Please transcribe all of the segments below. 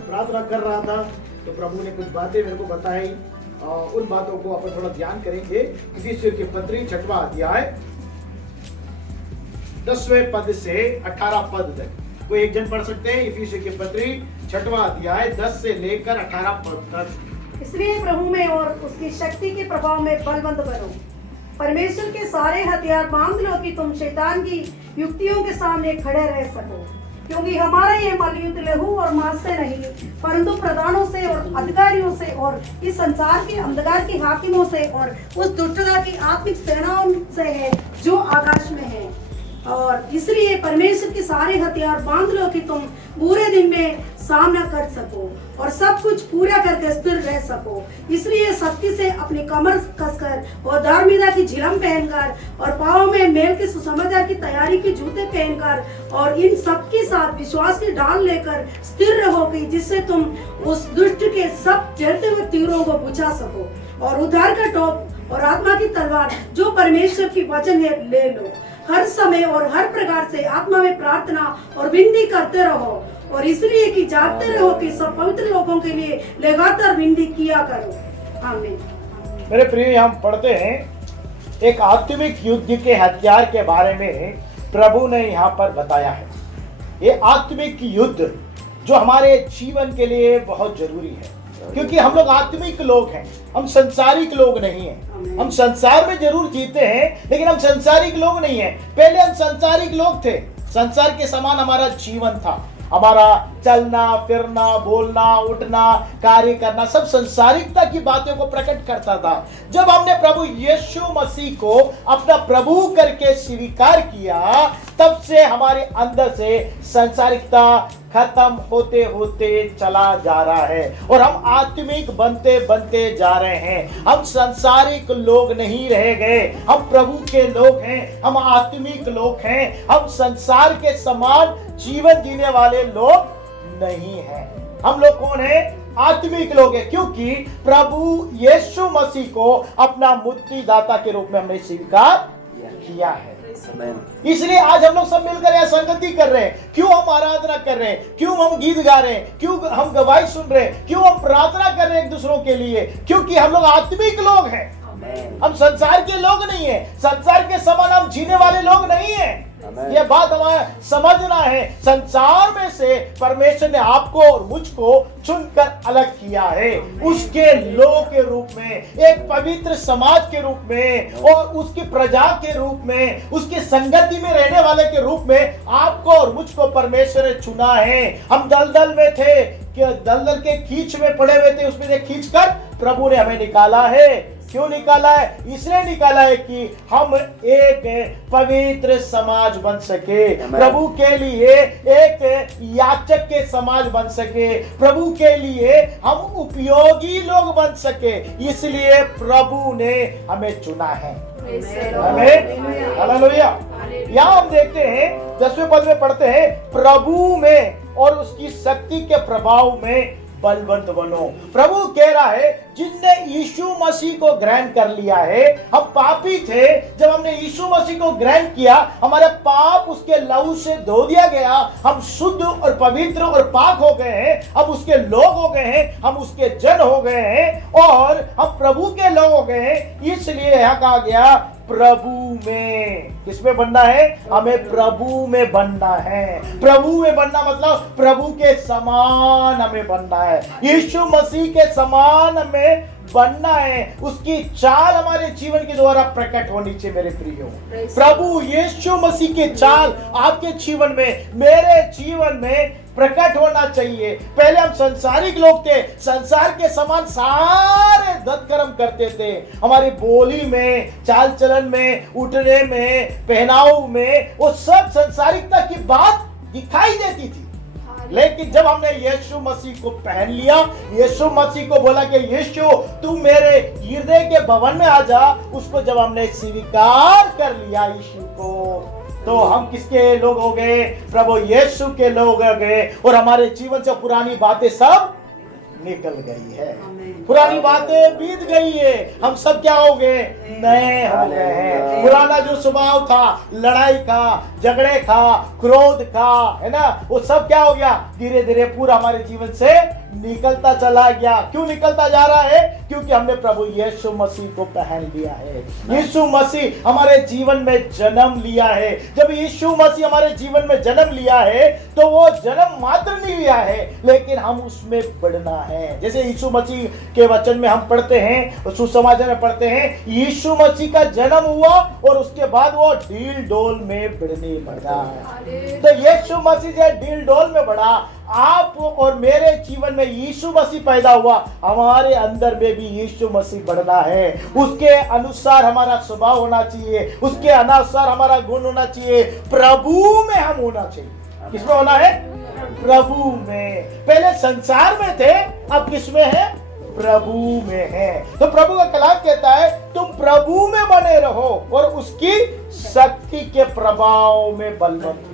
प्रार्थना कर रहा था तो प्रभु ने कुछ बातें मेरे को बताई, उन बातों को अपन थोड़ा ध्यान करेंगे। इफिसियों की पत्री 6वां अध्याय 10वें पद से 18 पद तक। कोई एक जन पढ़ सकते हैं? इफिसियों की पत्री 6वां अध्याय 10 से लेकर 18 पद तक। इसलिए प्रभु में और उसकी शक्ति के प्रभाव में बलवंत बनो, परमेश्वर के सारे हथियार बांध लो कि तुम शैतान की युक्तियों के सामने खड़े रह सको, क्योंकि हमारा ये मलयुद्ध लहू और मांस से नहीं परंतु प्रधानों से और अधिकारियों से और इस संसार के अंधकार के हाकिमों से और उस दुष्टता की आत्मिक सेनाओं से है जो आकाश में है। और इसलिए परमेश्वर के सारे हथियार बांध लो कि तुम बुरे दिन में सामना कर सको और सब कुछ पूरा करके स्थिर रह सको। इसलिए सख्ती से अपनी कमर कसकर और धार्मिकता की झिलम पहनकर और पाँव में मेल के सुसमाचार की तैयारी के जूते पहनकर और इन सब के साथ विश्वास की ढाल लेकर स्थिर रहोगे, जिससे तुम उस दुष्ट के सब जलते हुए तीरों को बुझा सको। और उद्धार का टोप और आत्मा की तलवार जो परमेश्वर की वचन है ले लो। हर समय और हर प्रकार से आत्मा में प्रार्थना और विनती करते रहो, और इसलिए कि जानते रहो कि सब पवित्र लोगों के लिए लगातार विनती किया करो। आमीन। मेरे प्रिय, हम पढ़ते हैं एक आत्मिक युद्ध के हथियार के बारे में प्रभु ने यहाँ पर बताया है। ये आत्मिक युद्ध जो हमारे जीवन के लिए बहुत जरूरी है, क्योंकि हम लोग आत्मिक लोग हैं, हम संसारिक लोग नहीं हैं। हम संसार में जरूर जीते हैं लेकिन हम संसारिक लोग नहीं हैं। पहले हम संसारिक लोग थे, संसार के समान हमारा जीवन था, हमारा चलना फिरना बोलना उठना कार्य करना सब संसारिकता की बातों को प्रकट करता था। जब हमने प्रभु यीशु मसीह को अपना प्रभु करके स्वीकार किया, तब से हमारे अंदर से संसारिकता खत्म होते होते चला जा रहा है और हम आत्मिक बनते बनते जा रहे हैं। हम संसारिक लोग नहीं रह गए, हम प्रभु के लोग हैं, हम आत्मिक लोग हैं। हम संसार के समान जीवन जीने वाले लोग नहीं हैं। हम लोग कौन हैं? आत्मिक लोग हैं, क्योंकि प्रभु यीशु मसीह को अपना मुक्तिदाता के रूप में हमने स्वीकार किया है। इसलिए आज हम लोग सब मिलकर यह संगति कर रहे हैं। क्यों हम आराधना कर रहे हैं? क्यों हम गीत गा रहे हैं? क्यों हम गवाही सुन रहे हैं? क्यों हम प्रार्थना कर रहे हैं एक दूसरों के लिए? क्योंकि हम लोग आत्मिक लोग हैं, हम संसार के लोग नहीं हैं। संसार के समान हम जीने वाले लोग नहीं हैं। यह बात हमें समझना है। संसार में से परमेश्वर ने आपको और मुझको चुनकर अलग किया है, उसके लोग के रूप में, एक पवित्र समाज के रूप में और उसकी प्रजा के रूप में, उसकी संगति में रहने वाले के रूप में आपको और मुझको परमेश्वर ने चुना है। हम दलदल में थे, कि दलदल के कीच में पड़े हुए थे, उसमें से खींचकर प्रभु ने हमें निकाला है। क्यों निकाला है? इसलिए निकाला है कि हम एक पवित्र समाज बन सके, प्रभु के लिए एक याचक के समाज बन सके, प्रभु के लिए हम उपयोगी लोग बन सके। इसलिए प्रभु ने हमें चुना है। आमीन, हालेलुया। यहाँ हम देखते हैं 10वें पद में पढ़ते हैं, प्रभु में और उसकी शक्ति के प्रभाव में बलवंत बनो। प्रभु कह रहा है, जिनने यीशु मसीह को ग्रहण कर लिया है, हम पापी थे, जब हमने यीशु मसीह को ग्रहण किया, हमारे पाप उसके लहू से धो दिया गया, हम शुद्ध और पवित्र और पाक हो गए हैं, अब उसके लोग हो गए हैं, हम उसके जन हो गए हैं और हम प्रभु के लोग हो गए हैं। इसलिए यहाँ कहा गया प्रभु में। किसमें बनना है? हमें प्रभु में बनना है। प्रभु में बनना मतलब प्रभु के समान हमें बनना है, यीशु मसीह के समान हमें बनना है। उसकी चाल हमारे जीवन के द्वारा प्रकट होनी चाहिए। मेरे प्रियो, प्रभु यीशु मसीह की चाल आपके जीवन में, मेरे जीवन में प्रकट होना चाहिए। पहले हम संसारिक लोग थे, संसार के समान सारे सत्कर्म करते थे, हमारी बोली में, चाल चलन में, उठने में, पहनाव में, वो सब संसारिकता की बात दिखाई देती थी। लेकिन जब हमने यीशु मसीह को पहन लिया, यीशु मसीह को बोला कि यीशु तू मेरे हृदय के भवन में आ जा, उसको जब हमने स्वीकार कर लिया यीशु को, तो हम किसके लोग हो गए? प्रभु यीशु के लोग हो गए और हमारे जीवन से पुरानी बातें सब निकल गई है। आमीन। पुरानी बातें बीत गई है, हम सब क्या हो गए, नए हो गए हैं। पुराना जो स्वभाव था, लड़ाई का, झगड़े का, क्रोध का, है ना, वो सब क्या हो गया, धीरे धीरे पूरा हमारे जीवन से निकलता चला गया। क्यों निकलता जा रहा है? क्योंकि हमने प्रभु यीशु मसीह को पहन लिया है। यीशु मसीह हमारे जीवन में जन्म लिया है। जब यीशु मसीह हमारे जीवन में जन्म लिया है तो वो जन्म मात्र नहीं लिया है, लेकिन हम उसमें बढ़ना है। जैसे यीशु मसीह के वचन में हम पढ़ते हैं, सुसमाचार में पढ़ते हैं, यीशु मसीह का जन्म हुआ और उसके बाद वो डील डोल में बढ़ने बढ़ा। तो यीशु मसीह जब डील डोल में बढ़ा, आप और मेरे जीवन में यीशु मसीह पैदा हुआ, हमारे अंदर में भी यीशु मसीह बढ़ना है। उसके अनुसार हमारा स्वभाव होना चाहिए, उसके अनुसार हमारा गुण होना चाहिए। प्रभु में हम होना चाहिए। किसमें होना है? प्रभु में। पहले संसार में थे, अब किसमें है? प्रभु में है। तो प्रभु का कलाम कहता है तुम प्रभु में बने रहो और उसकी शक्ति के प्रभाव में बलवंत।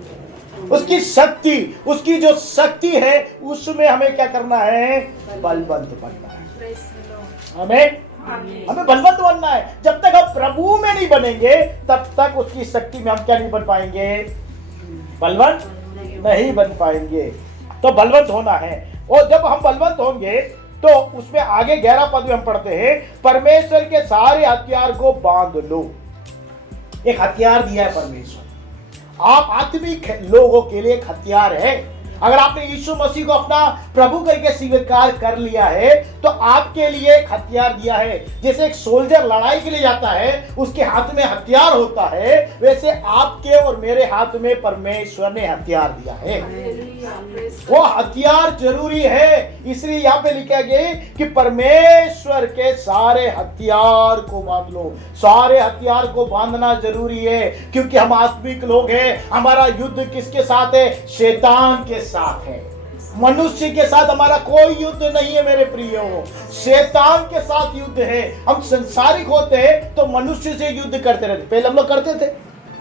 उसकी शक्ति, उसकी जो शक्ति है उसमें हमें क्या करना है? बलवंत बनना है। हमें बलवंत बनना है। जब तक हम प्रभु में नहीं बनेंगे तब तक उसकी शक्ति में हम क्या नहीं बन पाएंगे? बलवंत नहीं बन पाएंगे। तो बलवंत होना है। और जब हम बलवंत होंगे तो उसमें आगे 11 पद में हम पढ़ते हैं, परमेश्वर के सारे हथियार को बांध लो। एक हथियार दिया है परमेश्वर, आप आत्मिक लोगों के लिए एक हथियार है। अगर आपने यीशु मसीह को अपना प्रभु करके स्वीकार कर लिया है तो आपके लिए एक हथियार दिया है। जैसे एक सोल्जर लड़ाई के लिए जाता है, उसके हाथ में हथियार होता है, वैसे आपके और मेरे हाथ में परमेश्वर ने हथियार दिया है। वो हथियार जरूरी है। इसलिए यहाँ पे लिखा गया कि परमेश्वर के सारे हथियार को बांध लो। सारे हथियार को बांधना जरूरी है, क्योंकि हम आत्मिक लोग हैं। हमारा युद्ध किसके साथ है? शैतान के साथ है। मनुष्य के साथ हमारा कोई युद्ध नहीं है मेरे प्रियो, शैतान के साथ युद्ध है। हम संसारिक होते हैं तो मनुष्य से युद्ध करते रहते। पहले हम लोग करते थे,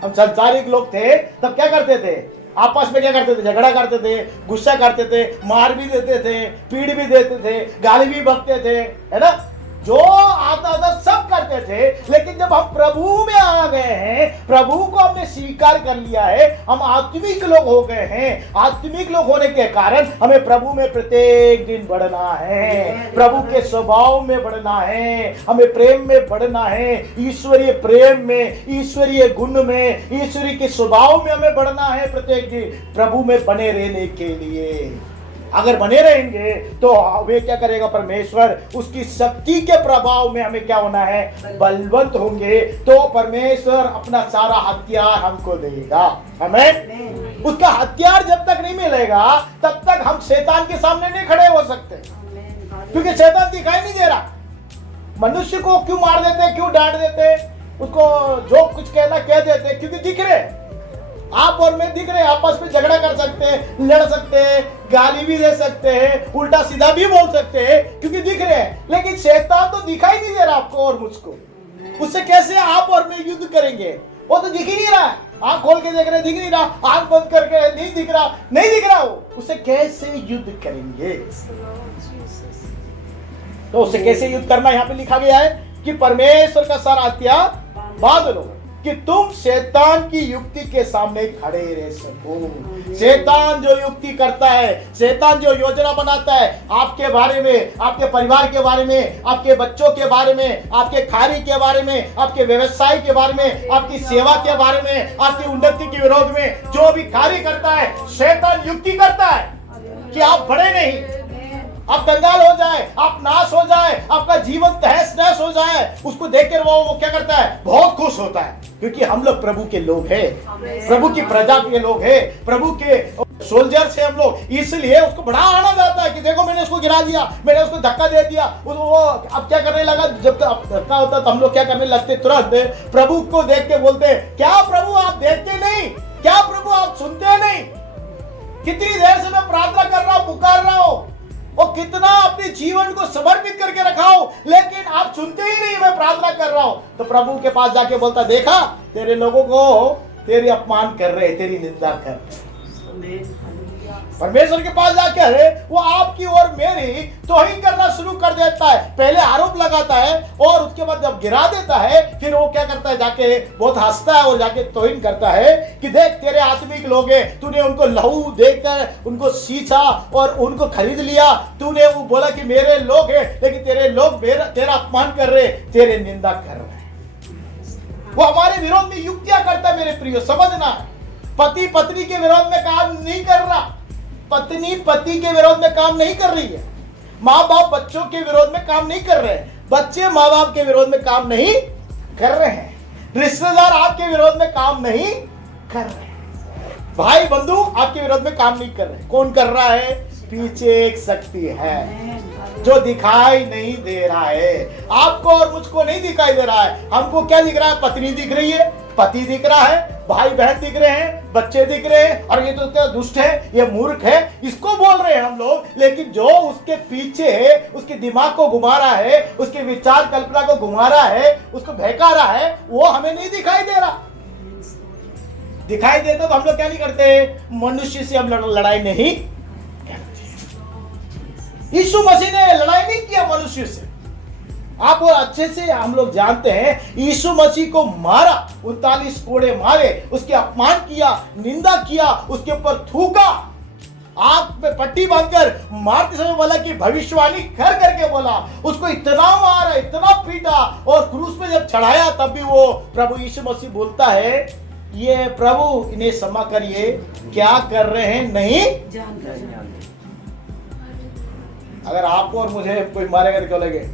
हम संसारिक लोग थे, तब क्या करते थे? आपस में क्या करते थे? झगड़ा करते थे, गुस्सा करते थे, मार भी देते थे, पीड़ भी देते थे, गाली भी बकते थे, है ना, जो आता था सब करते थे। लेकिन जब हम प्रभु में आ गए हैं, प्रभु को हमने स्वीकार कर लिया है, हम आत्मिक लोग हो गए हैं। आत्मिक लोग होने के कारण हमें प्रभु में प्रत्येक दिन बढ़ना है, प्रभु के स्वभाव में बढ़ना है, हमें प्रेम में बढ़ना है, ईश्वरीय प्रेम में, ईश्वरीय गुण में, ईश्वरीय के स्वभाव में हमें बढ़ना है प्रत्येक दिन, प्रभु में बने रहने के लिए। अगर बने रहेंगे तो वे क्या करेगा? परमेश्वर उसकी शक्ति के प्रभाव में हमें क्या होना है? बलवंत होंगे। तो परमेश्वर अपना सारा हथियार हमको देगा। हमें उसका हथियार जब तक नहीं मिलेगा तब तक हम शैतान के सामने नहीं खड़े हो सकते, क्योंकि शैतान दिखाई नहीं दे रहा। मनुष्य को क्यों मार देते, क्यों डांट देते, उसको जो कुछ कहना कह देते, क्योंकि दिख रहे। आप और मैं दिख रहे, आपस में झगड़ा कर सकते हैं, लड़ सकते हैं, गाली भी दे सकते हैं, उल्टा सीधा भी बोल सकते हैं, क्योंकि दिख रहे हैं। लेकिन शैतान तो दिखाई नहीं दे रहा आपको और मुझको। उससे कैसे आप और मैं युद्ध करेंगे? वो तो दिख ही नहीं रहा है। आंख खोल के देख रहे, दिख नहीं रहा, आंख बंद करके नहीं दिख रहा, नहीं दिख रहा। वो उससे कैसे युद्ध करेंगे? तो उससे कैसे युद्ध करना यहाँ पे लिखा गया है कि परमेश्वर का सारा हथियार बांध लो कि तुम शैतान की युक्ति के सामने खड़े रह सको। शैतान जो युक्ति करता है, शैतान जो योजना बनाता है आपके बारे में, आपके परिवार के बारे में, आपके बच्चों के बारे में, आपके कार्य के बारे में, आपके व्यवसाय के बारे में, आपकी सेवा के बारे में, आपकी उन्नति के विरोध में जो भी कार्य करता है, शैतान युक्ति करता है कि आप बढ़े नहीं, आप कंगाल हो जाए, आप नाश हो जाए, आपका जीवन तहस नहस हो जाए। उसको देखकर वो क्या करता है? बहुत खुश होता है, क्योंकि हम लोग प्रभु के लोग हैं, प्रभु की प्रजा के लोग हैं, प्रभु के सोल्जर से हम लोग। इसलिए उसको बड़ा आनंद आता है कि देखो मैंने उसको गिरा दिया, मैंने उसको धक्का दे दिया। वो अब क्या करने लगा? जब धक्का होता तो हम लोग क्या करने लगते? तुरंत प्रभु को देख के बोलते, क्या प्रभु आप देखते नहीं? क्या प्रभु आप सुनते नहीं? कितनी देर से मैं प्रार्थना कर रहा हूं, पुकार रहा हूं, और कितना अपने जीवन को समर्पित करके रखा हो, लेकिन आप सुनते ही नहीं, मैं प्रार्थना कर रहा हूं। तो प्रभु के पास जाके बोलता, देखा तेरे लोगों को तेरी अपमान कर रहे, तेरी निंदा कर रहे। परमेश्वर के पास जाकर वो आपकी और मेरी तौहीन करना शुरू कर देता है। पहले आरोप लगाता है और उसके बाद जब गिरा देता है फिर वो क्या करता है, जाके बहुत हंसता है और जाके तौहीन करता है कि देख तेरे आत्मिक लोग हैं, तूने उनको लहू देकर उनको सींचा और उनको खरीद लिया। तूने वो बोला कि मेरे लोग हैं, लेकिन तेरे लोग तेरा अपमान कर रहे, तेरे निंदा कर रहे हैं। वो हमारे विरोध में युक्तियां करता है। मेरे प्रियो समझना, पति पत्नी के विरोध में काम नहीं कर रहा, पत्नी पति के विरोध में काम नहीं कर रही है, माँ बाप बच्चों के विरोध में काम नहीं कर रहे हैं, बच्चे माँ बाप के विरोध में काम नहीं कर रहे हैं, रिश्तेदार आपके विरोध में काम नहीं कर रहे हैं, भाई बंधु आपके विरोध में काम नहीं कर रहे। कौन कर रहा है? पीछे एक शक्ति है जो दिखाई नहीं दे रहा है। आपको और मुझको नहीं दिखाई दे रहा है। हमको क्या दिख रहा है? पत्नी दिख रही है, पति दिख रहा है, भाई बहन दिख रहे हैं, बच्चे दिख रहे हैं, और ये तो दुष्ट है, ये मूर्ख है, इसको बोल रहे हैं हम लोग। लेकिन जो उसके पीछे उसके दिमाग को घुमा रहा है, उसके विचार कल्पना को घुमा रहा है, उसको बहका रहा है, वो हमें नहीं दिखाई दे रहा। दिखाई देता तो हम लोग क्या नहीं करते? मनुष्य से हम लड़ाई नहीं करते। यीशु मसीह ने लड़ाई नहीं किया मनुष्य से। आप और अच्छे से हम लोग जानते हैं, यीशु मसीह को मारा, 39 कोड़े मारे, उसके अपमान किया, निंदा किया, उसके ऊपर थूका, आंख पे पट्टी बांधकर मारते समय बोला कि भविष्यवाणी कर करके बोला, उसको इतना मारा, इतना पीटा, और क्रूस पे जब चढ़ाया तब भी वो प्रभु यीशु मसीह बोलता है, ये प्रभु इन्हें क्षमा करिए, क्या कर रहे हैं नहीं जानते। अगर आपको और मुझे कोई मारेगा तो क्या बोलेंगे?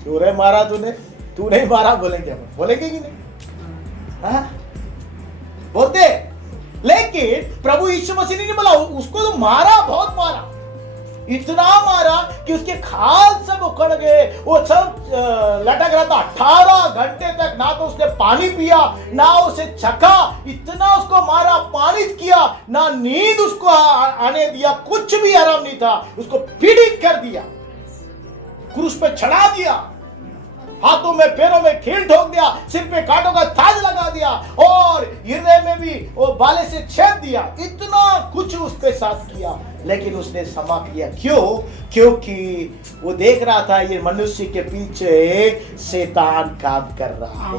तूने मारा, तू नहीं मारा, बोलेंगे कि नहीं? हाँ? बोलते। लेकिन प्रभु यीशु मसीह ने नहीं बोला, उसको तो मारा, बहुत मारा, इतना मारा कि उसके खाल सब उखड़ गए, वो सब लटक रहा था। 18 घंटे तक ना तो उसने पानी पिया, ना उसे चखा, इतना उसको मारा, पानी किया, ना नींद उसको आने दिया, कुछ भी आराम नहीं था, उसको पीड़ित कर दिया, क्रूस पे चढ़ा दिया, हाथों में पैरों में कील ठोक दिया, सिर पे कांटों का ताज लगा दिया, और हृदय में भी वो बाले से छेद दिया। इतना कुछ उसके साथ किया, लेकिन उसने क्षमा किया। क्यों? क्योंकि वो देख रहा था ये मनुष्य के पीछे शैतान काम कर रहा है।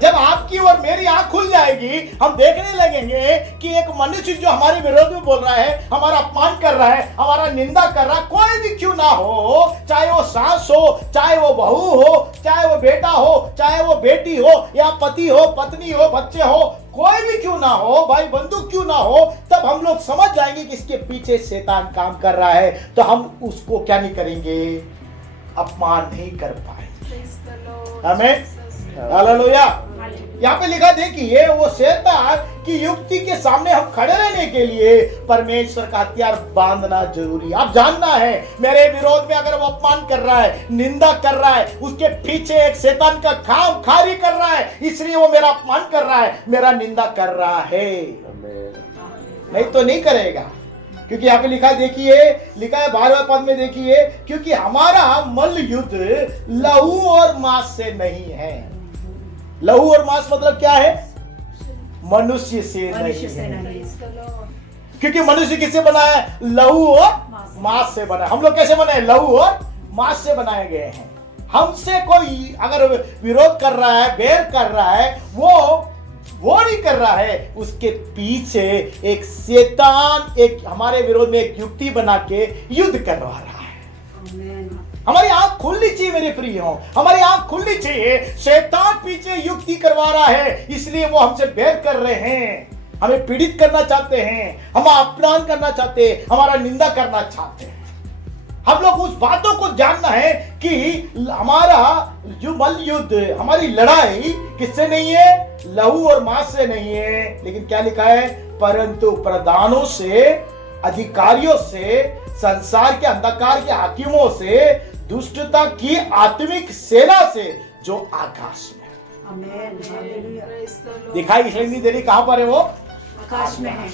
जब आपकी और मेरी आंख खुल जाएगी, हम देखने लगेंगे कि एक मनुष्य जो हमारे विरोध में बोल रहा है, हमारा अपमान कर रहा है, हमारा निंदा कर रहा है, कोई भी क्यों ना हो, चाहे वो सास हो, चाहे वो बहू हो, चाहे वो बेटा हो, चाहे वो बेटी हो, या पति हो, पत्नी हो, बच्चे हो, कोई भी क्यों ना हो, भाई बंधु क्यों ना हो, तब हम लोग समझ जाएंगे कि इसके पीछे शैतान काम कर रहा है। तो हम उसको क्या नहीं करेंगे? अपमान नहीं कर पाएंगे। आमीन, हालेलुया। यहाँ पे लिखा देखिए, वो शैतान की युक्ति के सामने हम खड़े रहने के लिए परमेश्वर का हथियार बांधना जरूरी। आप जानना है, मेरे विरोध में अगर वो अपमान कर रहा है, निंदा कर रहा है, उसके पीछे एक शैतान का काम खारी कर रहा है, इसलिए वो मेरा अपमान कर रहा है, मेरा निंदा कर रहा है। नहीं तो नहीं करेगा, क्योंकि यहाँ पे लिखा देखिए, लिखा है 12वें पद में देखिए, क्योंकि हमारा मल्ल युद्ध लहू और मांस से नहीं है। लहू और मांस मतलब क्या है? मनुष्य से नहीं। क्योंकि मनुष्य किससे बना है? लहू और मांस से बना है। हम लोग कैसे बने हैं? लहू और मांस से बनाए गए हैं। हमसे कोई अगर विरोध कर रहा है, बैर कर रहा है, वो नहीं कर रहा है, उसके पीछे एक शैतान एक हमारे विरोध में एक युक्ति बना के युद्ध करवा रहा है। हमारी आंख खुलनी चाहिए मेरे प्रियो, हमारी आंख खुलनी चाहिए। शैतान पीछे युक्ति करवा रहा है, इसलिए वो हमसे बैर कर रहे हैं, हमें पीड़ित करना चाहते हैं, हम अपमान करना चाहते हैं, हमारा निंदा करना चाहते हैं। हम लोग उस बातों को जानना है कि हमारा जो मल युद्ध, हमारी लड़ाई किससे नहीं है? लहू और मांस से नहीं है, लेकिन क्या लिखा है? परंतु प्रधानों से, अधिकारियों से, संसार के अंधकार के हाकिमों से, दुष्टता की आत्मिक सेना से जो आकाश में। दिखाई इसलिए नहीं दे रही, कहां पर है वो? आकाश में है।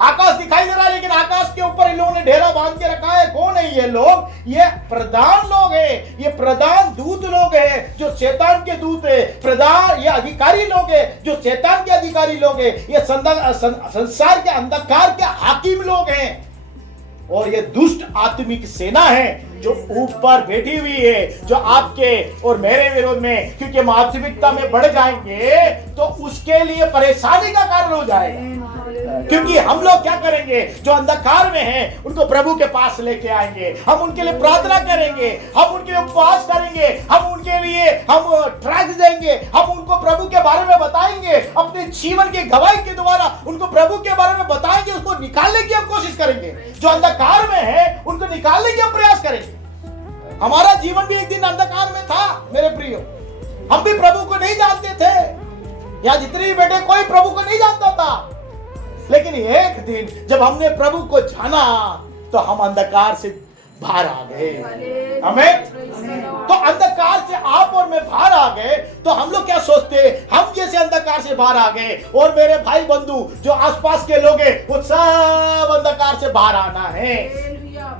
आकाश दिखाई दे रहा है, लेकिन आकाश के ऊपर इन लोगों ने डेरा बांध के रखा है। कौन नहीं, ये लोग ये प्रधान लोग हैं, ये प्रधान दूत लोग हैं जो शैतान के दूत है, प्रधान ये अधिकारी लोग हैं जो शैतान के अधिकारी लोग हैं, ये संसार के अंधकार के हाकिम लोग हैं, और ये दुष्ट आत्मिक सेना है जो ऊपर बैठी हुई है, जो आपके और मेरे विरोध में, क्योंकि हम आत्मिकता में बढ़ जाएंगे तो उसके लिए परेशानी का कारण हो जाएगा। क्योंकि हम लोग क्या करेंगे, जो अंधकार में हैं उनको प्रभु के पास लेके आएंगे, हम उनके लिए प्रार्थना करेंगे, हम उनके लिए उपवास करेंगे, हम उनके लिए हम ट्रैक्स देंगे, हम उनको प्रभु के बारे में बताएंगे, अपने जीवन की गवाही के द्वारा उनको प्रभु के बारे में बताएंगे, उसको निकालने की हम कोशिश करेंगे, जो अंधकार में है उनको निकालने की हम प्रयास करेंगे। हमारा जीवन भी एक दिन अंधकार में था मेरे प्रियो, हम भी प्रभु को नहीं जानते थे, यहाँ जितने भी बेटे कोई प्रभु को नहीं जानता था, लेकिन एक दिन जब हमने प्रभु को जाना तो हम अंधकार से बाहर आ गए। हमें तो अंधकार से आप और मैं बाहर आ गए, तो हम लोग क्या सोचते, हम जैसे अंधकार से बाहर आ गए और मेरे भाई बंधु जो आसपास के लोग हैं वो सब अंधकार से बाहर आना है।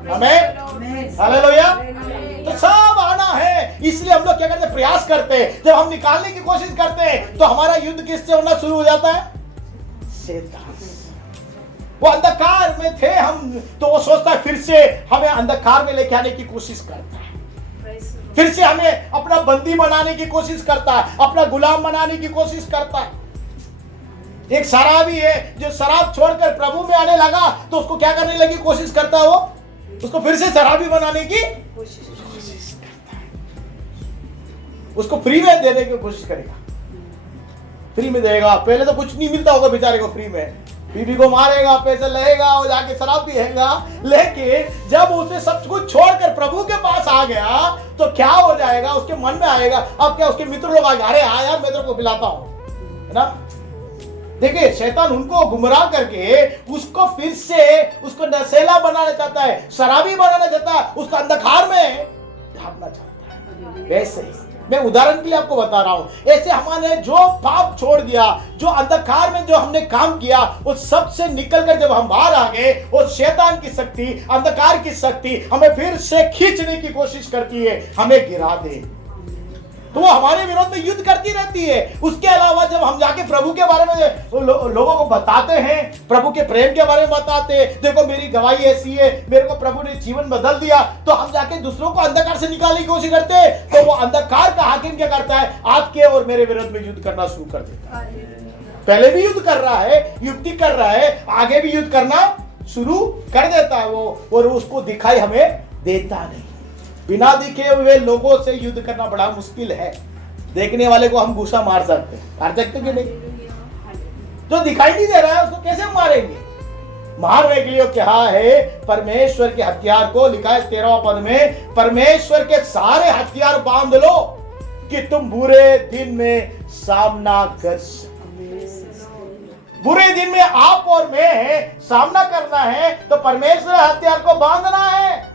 हमें हालेलुया, तो सब आना है। इसलिए हम लोग क्या करते, प्रयास करते हैं, जब हम निकालने की कोशिश करते हैं तो हमारा युद्ध किससे होना शुरू हो जाता है, शैतान। वो अंधकार में थे हम, तो वो सोचता है फिर से हमें अंधकार में लेके आने की कोशिश करता है, फिर से हमें अपना बंदी बनाने की कोशिश करता है, अपना गुलाम बनाने की कोशिश करता है। एक शराबी है जो शराब छोड़कर प्रभु में आने लगा तो उसको क्या करने लगी कोशिश करता है, वो उसको फिर से शराबी बनाने की कोशिश करता है, उसको फ्री में देने की कोशिश करेगा, फ्री में देगा। पहले तो कुछ नहीं मिलता होगा बेचारे को, फ्री में बीबी को मारेगा, पैसे लेगा और जाके शराब पिएगा, लेकिन जब उसे सब कुछ छोड़कर प्रभु के पास आ गया तो क्या हो जाएगा, उसके मन में आएगा, अब क्या उसके मित्र लोग आगे, अरे हाँ यार मैं तेरे को पिलाता हूं, है ना। देखिए शैतान उनको गुमराह करके उसको फिर से उसको नशेला बनाना चाहता है, शराबी बनाना चाहता है, उसको अंधकार में ढापना चाहता है। वैसे ही मैं उदाहरण के लिए आपको बता रहा हूं, ऐसे हमने जो पाप छोड़ दिया, जो अंधकार में जो हमने काम किया, वो सबसे निकलकर जब हम बाहर आ गए, वो शैतान की शक्ति, अंधकार की शक्ति हमें फिर से खींचने की कोशिश करती है, हमें गिरा दे, तो वो हमारे विरोध में युद्ध करती रहती है। उसके अलावा जब हम जाके प्रभु के बारे में लोगों को बताते हैं, प्रभु के प्रेम के बारे में बताते हैं, देखो मेरी गवाही ऐसी है, मेरे को प्रभु ने जीवन बदल दिया, तो हम जाके दूसरों को अंधकार से निकालने की कोशिश करते हैं, तो वो अंधकार का हाकिम क्या करता है, आपके और मेरे विरोध में युद्ध करना शुरू कर देता है। पहले भी युद्ध कर रहा है, युक्ति कर रहा है, आगे भी युद्ध करना शुरू कर देता है वो, और उसको दिखाई हमें देता नहीं। बिना दिखे हुए लोगों से युद्ध करना बड़ा मुश्किल है। देखने वाले को हम गुस्सा मार सकते कि नहीं, जो दिखाई नहीं दे रहा है उसको कैसे मारेंगे। मारने के लिए क्या है, परमेश्वर के हथियार को लिखा है 13वां पद में, परमेश्वर के सारे हथियार बांध लो कि तुम बुरे दिन में सामना कर सको। बुरे दिन में आप और मैं सामना करना है तो परमेश्वर हथियार को बांधना है।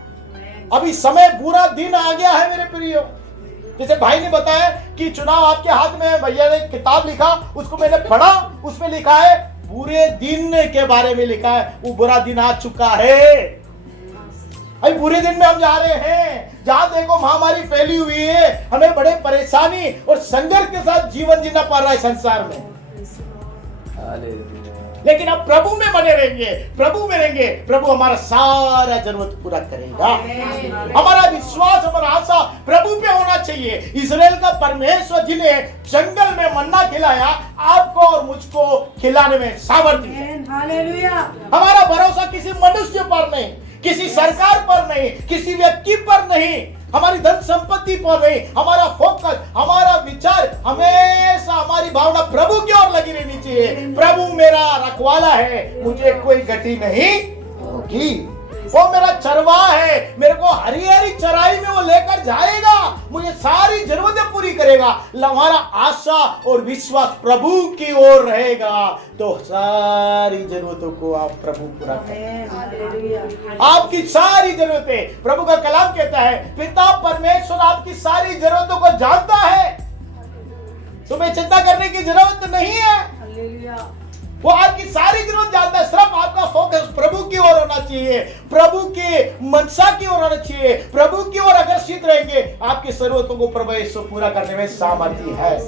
अभी समय बुरा दिन आ गया है मेरे प्रियो, जैसे भाई ने बताया कि चुनाव आपके हाथ में है, भैया ने किताब लिखा, उसको मैंने पढ़ा, उसमें लिखा है बुरे दिन के बारे में लिखा है, वो बुरा दिन आ चुका है। अभी बुरे दिन में हम जा रहे हैं, जहां देखो महामारी फैली हुई है, हमें बड़े परेशानी और संघर्ष के साथ जीवन जीना पड़ रहा है संसार में, लेकिन अब प्रभु में बने रहेंगे, प्रभु में रहेंगे, प्रभु हमारा सारा जरूरत पूरा करेगा। हमारा विश्वास, हमारा आशा प्रभु पे होना चाहिए। इस्राएल का परमेश्वर जिन्हें जंगल में मन्ना खिलाया, आपको और मुझको खिलाने में सामर्थ्य है। हमारा भरोसा किसी मनुष्य पर नहीं, किसी सरकार पर नहीं, किसी व्यक्ति पर नहीं, हमारी धन संपत्ति पर नहीं, हमारा फोकस, हमारा विचार हमेशा, हमारी भावना प्रभु की ओर लगी रहनी चाहिए। प्रभु मेरा रखवाला है, मुझे कोई गति नहीं होगी, वो मेरा चरवाहा है, मेरे को हरी हरी चराई में वो लेकर जाएगा, मुझे सारी जरूरतें पूरी करेगा। हमारा आशा और विश्वास प्रभु की ओर रहेगा तो सारी जरूरतों को आप प्रभु पूरा करेंगे। आपकी सारी जरूरतें, प्रभु का कलाम कहता है पिता परमेश्वर आपकी सारी जरूरतों को जानता है, तुम्हें चिंता करने की जरूरत नहीं है। वो आपकी सारी जरूरत जानता है। सिर्फ आपका फोकस प्रभु की ओर होना चाहिए, प्रभु के मनसा की ओर होना चाहिए, प्रभु की ओर आकर्षित रहेंगे, आपकी जरूरतों को प्रभु यीशु पूरा करने में सामर्थ्य है।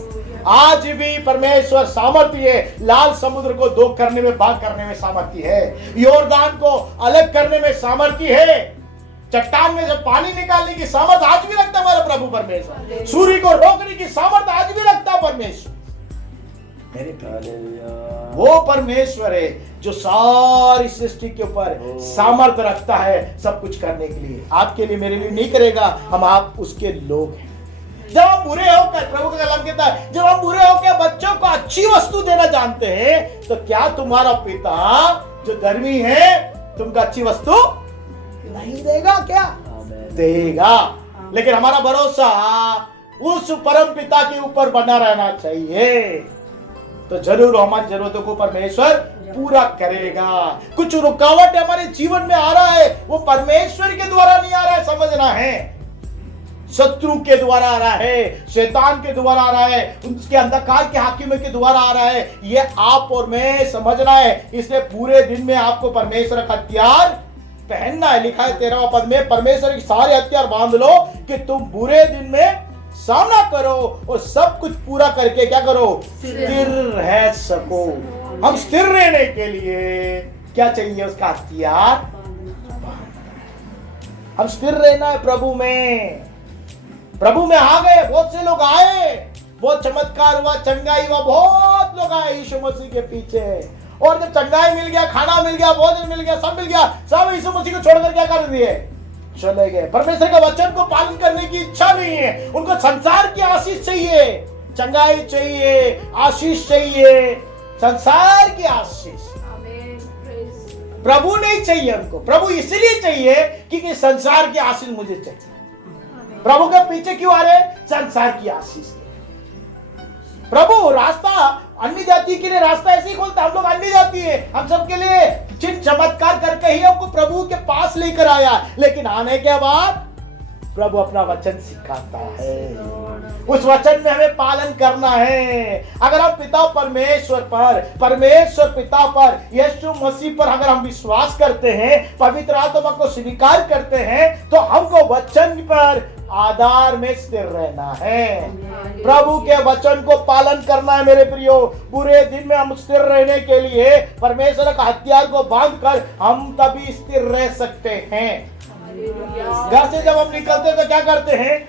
आज भी परमेश्वर सामर्थ्य है, लाल समुद्र को दो करने में, भाग करने में सामर्थ्य है, यॉर्दान को अलग करने में सामर्थ्य है, चट्टान में जब पानी निकालने की सामर्थ्य आज भी रखता हमारा प्रभु परमेश्वर, सूर्य को रोकने की सामर्थ्य आज भी रखता परमेश्वर। वो परमेश्वर है जो सारी सृष्टि के ऊपर सामर्थ्य रखता है सब कुछ करने के लिए। आपके लिए, मेरे लिए नहीं करेगा, हम आप उसके लोग हैं। जब हम बुरे होकर, प्रभु का कलाम कहता है, जब हम बुरे होकर बच्चों को अच्छी वस्तु देना जानते हैं, तो क्या तुम्हारा पिता जो धर्मी है तुमको अच्छी वस्तु नहीं देगा? क्या देगा? लेकिन हमारा भरोसा उस परम पिता के ऊपर बना रहना चाहिए, तो जरूर हमारी जरूरतों को परमेश्वर पूरा करेगा। कुछ रुकावट हमारे जीवन में आ रहा है, वो परमेश्वर के द्वारा नहीं आ रहा है, समझना है, शत्रु के द्वारा आ रहा है, शैतान के द्वारा आ रहा है, उसके अंधकार के हाकिम के द्वारा आ रहा है। ये आप और मैं समझना है। इसलिए पूरे दिन में आपको परमेश्वर का हथियार पहनना है। लिखा है 13वां पद में, परमेश्वर के सारे हथियार बांध लो कि तुम बुरे दिन में सामना करो और सब कुछ पूरा करके क्या करो? स्थिर रह सको। हम स्थिर रहने के लिए क्या चाहिए? उसका हथियार। हम स्थिर रहना है प्रभु में। प्रभु में आ गए, बहुत से लोग आए, बहुत चमत्कार हुआ, चंगाई हुआ, बहुत लोग आए यीशु मसीह के पीछे। और जब चंगाई मिल गया, खाना मिल गया, भोजन मिल गया, सब मिल गया, सब यीशु मसीह को छोड़कर क्या कर दिए? चले गए। परमेश्वर के वचन को पालन करने की इच्छा नहीं है, उनको संसार की आशीष चाहिए, चंगाई चाहिए, आशीष चाहिए, संसार की आशीष। प्रभु नहीं चाहिए उनको। प्रभु इसलिए चाहिए क्योंकि संसार की आशीष मुझे चाहिए। प्रभु के पीछे क्यों आ रहे? संसार की आशीष। प्रभु रास्ता अन्य जाति के लिए रास्ता ऐसे ही खोलता, हम लोग अन्य जाति है, हम सबके लिए चिन्ह चमत्कार करके ही हमको प्रभु के पास लेकर आया। लेकिन आने के बाद प्रभु अपना वचन सिखाता है, उस वचन में हमें पालन करना है। अगर हम पिता परमेश्वर पर, परमेश्वर पिता पर, यीशु मसीह पर अगर हम विश्वास करते हैं, पवित्र आत्मा को स्वीकार करते हैं, तो हमको वचन पर आधार में स्थिर रहना है, प्रभु के वचन को पालन करना है। मेरे प्रियो, बुरे दिन में हम स्थिर रहने के लिए परमेश्वर का हथियार को बांधकर हम तभी स्थिर रह सकते हैं। घर से जब हम निकलते हैं तो क्या करते हैं?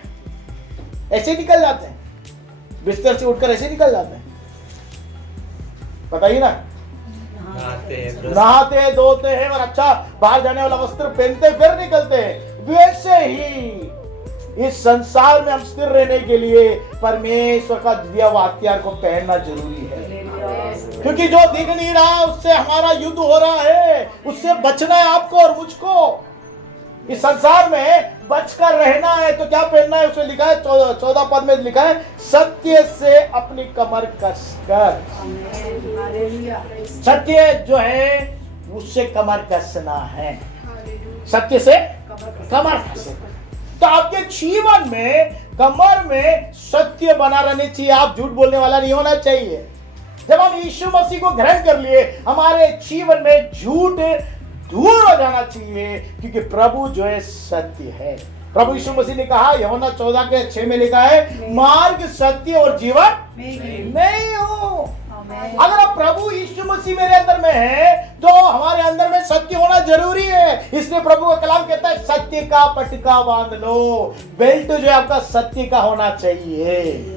ऐसे निकल जाते हैं, बिस्तर से उठकर ऐसे निकल जाते हैं, बताइए ना, नहाते धोते हैं और अच्छा बाहर जाने वाला वस्त्र पहनते फिर निकलते हैं। वैसे ही इस संसार में हम स्थिर रहने के लिए परमेश्वर का दिव्य हथियार को पहनना जरूरी है, क्योंकि जो दिख नहीं रहा उससे हमारा युद्ध हो रहा है, उससे बचना है आपको और मुझको। इस संसार में बचकर रहना है तो क्या पहनना है? उसमें लिखा है 14 पद में लिखा है, सत्य से अपनी कमर कसकर। सत्य जो है उससे कमर कसना है, सत्य से कमर कसना। तो आपके जीवन में कमर में सत्य बना रहने चाहिए, आप झूठ बोलने वाला नहीं होना चाहिए। जब हम यीशु मसीह को ग्रहण कर लिए, हमारे जीवन में झूठ दूर हो जाना चाहिए, क्योंकि प्रभु जो है सत्य है। प्रभु यीशु मसीह ने कहा, यूहन्ना 14:6 में लिखा है, मार्ग, सत्य और जीवन नहीं हो। अगर आप प्रभु यीशु मसीह मेरे अंदर में है तो हमारे अंदर में सत्य होना जरूरी है। इसलिए प्रभु का कलाम कहता है, सत्य का पटका बांध लो। बेल्ट जो है आपका सत्य का होना चाहिए।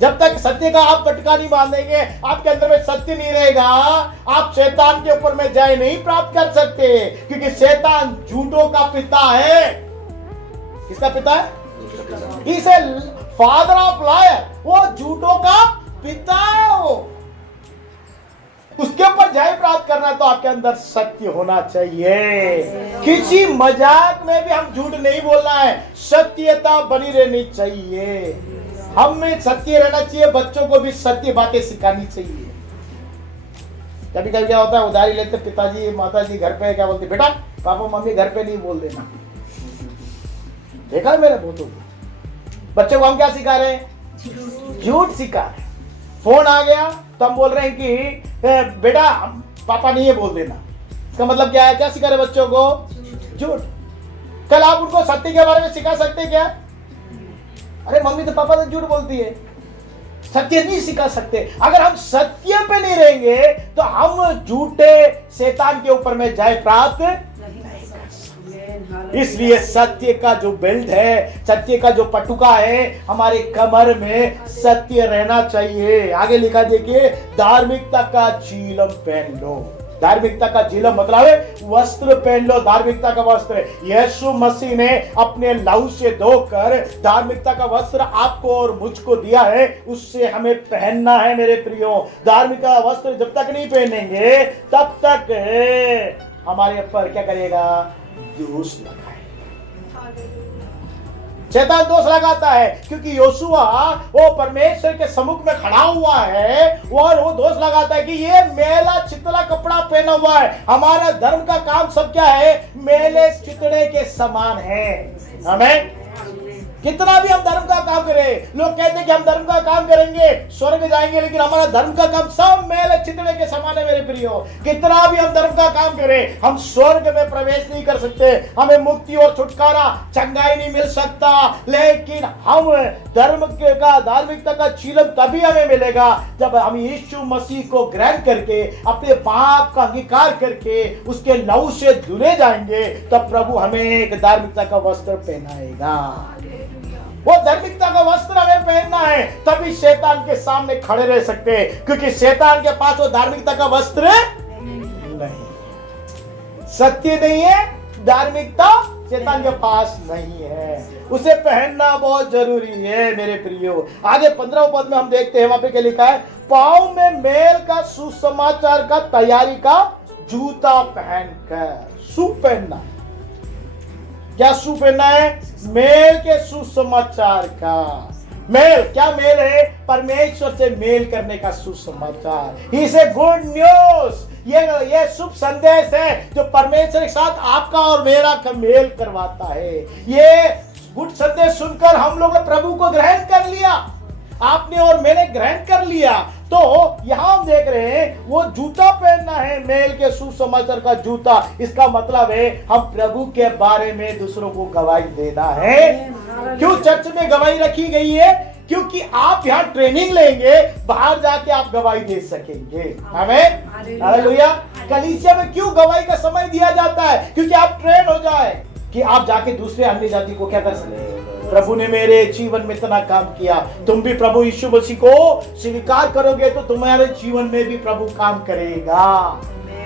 जब तक सत्य का आप पटका नहीं बांधेंगे, आपके अंदर में सत्य नहीं रहेगा, आप शैतान के ऊपर में जय नहीं प्राप्त कर सकते, क्योंकि शैतान झूठों का पिता है। किसका पिता है? इसे फादर ऑफ लायर, वो झूठों का पिता है। उसके ऊपर जय प्राप्त करना तो आपके अंदर सत्य होना चाहिए। किसी मजाक में भी हम झूठ नहीं बोलना है, सत्यता बनी रहनी चाहिए। हम में सत्य रहना चाहिए, बच्चों को भी सत्य बातें सिखानी चाहिए। कभी कभी क्या होता है, उधारी लेते पिताजी माताजी घर पे क्या बोलते, बेटा पापा मम्मी घर पे नहीं बोल देना। देखा है मेरे बहुतों को, बच्चों को हम क्या सिखा रहे हैं? झूठ सिखा रहे। फोन आ गया, तो हम बोल रहे हैं कि बेटा पापा नहीं है बोल देना। इसका मतलब क्या है? क्या सिखा रहे बच्चों को? झूठ। कल आप उनको सत्य के बारे में सिखा सकते क्या? अरे मम्मी तो पापा तो झूठ बोलती है, सत्य नहीं सिखा सकते। अगर हम सत्य पे नहीं रहेंगे तो हम झूठे शैतान के ऊपर में जय प्राप्त नहीं कर सकते। इसलिए सत्य का जो बेल्ट है, सत्य का जो पटुका है, हमारे कमर में सत्य रहना चाहिए। आगे लिखा देखिए, धार्मिकता का चीलम पहन लो। धार्मिकता का चीलम मतलब है वस्त्र पहन लो, धार्मिकता का वस्त्र। यीशु मसीह ने अपने लहू से धोकर धार्मिकता का वस्त्र आपको और मुझको दिया है, उससे हमें पहनना है मेरे प्रियो। धार्मिकता का वस्त्र जब तक नहीं पहनेंगे तब तक हमारे ऊपर क्या करेगा? दोष लगाएगा। शैतान दोष लगाता है क्योंकि योशुआ वो परमेश्वर के सम्मुख में खड़ा हुआ है और वो दोष लगाता है कि ये मेला चितला कपड़ा पहना हुआ है। हमारा धर्म का काम सब क्या है? मेले चितड़े के समान है। हमें कितना भी हम धर्म का काम करें, लोग कहते हैं कि हम धर्म का काम करेंगे स्वर्ग जाएंगे, लेकिन हमारा धर्म का काम सब मेले चितड़े के समान है मेरे प्रियो। कितना भी हम धर्म का काम करें, हम स्वर्ग में प्रवेश नहीं कर सकते। हमें मुक्ति और छुटकारा, चंगाई नहीं मिल सकता। लेकिन हम धर्म का धार्मिकता का चीलम तभी हमें मिलेगा जब हम यीशु मसीह को ग्रहण करके अपने पाप का अंगीकार करके उसके लहू से धुले जाएंगे। तब प्रभु हमें एक धार्मिकता का वस्त्र पहनाएगा। वो धार्मिकता का वस्त्र हमें पहनना है, तभी शैतान के सामने खड़े रह सकते हैं, क्योंकि शैतान के पास वो धार्मिकता का वस्त्र नहीं, सत्य नहीं है, धार्मिकता शैतान के पास नहीं है। उसे पहनना बहुत जरूरी है मेरे प्रियो। आगे 15 पद में हम देखते हैं, वहां पे क्या लिखा है? पाँव में मेल का सुसमाचार का तैयारी का जूता पहनकर। शू पहनना है। क्या शू पहनना है? मेल के सुसमाचार का। मेल क्या मेल है? परमेश्वर से मेल करने का सुसमाचार। इस ए गुड न्यूज, ये शुभ संदेश है जो परमेश्वर के साथ आपका और मेरा का मेल करवाता है। ये गुड संदेश सुनकर हम लोग ने प्रभु को ग्रहण कर लिया, आपने और मैंने ग्रहण कर लिया। तो यहां हम देख रहे हैं वो जूता पहनना है, मेल के सुसमाचार का जूता। इसका मतलब है हम प्रभु के बारे में दूसरों को गवाही देना है। क्यों चर्च में गवाही रखी गई है? क्योंकि आप यहाँ ट्रेनिंग लेंगे, बाहर जाके आप गवाही दे सकेंगे। हमें हालेलुया। कलीसिया में क्यों गवाही का समय दिया जाता है? क्योंकि आप ट्रेन हो जाए कि आप जाके दूसरे अन्य जाति को क्या कर सकते हैं? प्रभु ने मेरे जीवन में इतना काम किया, तुम भी प्रभु यीशु मसीह को स्वीकार करोगे तो तुम्हारे जीवन में भी प्रभु काम करेगा।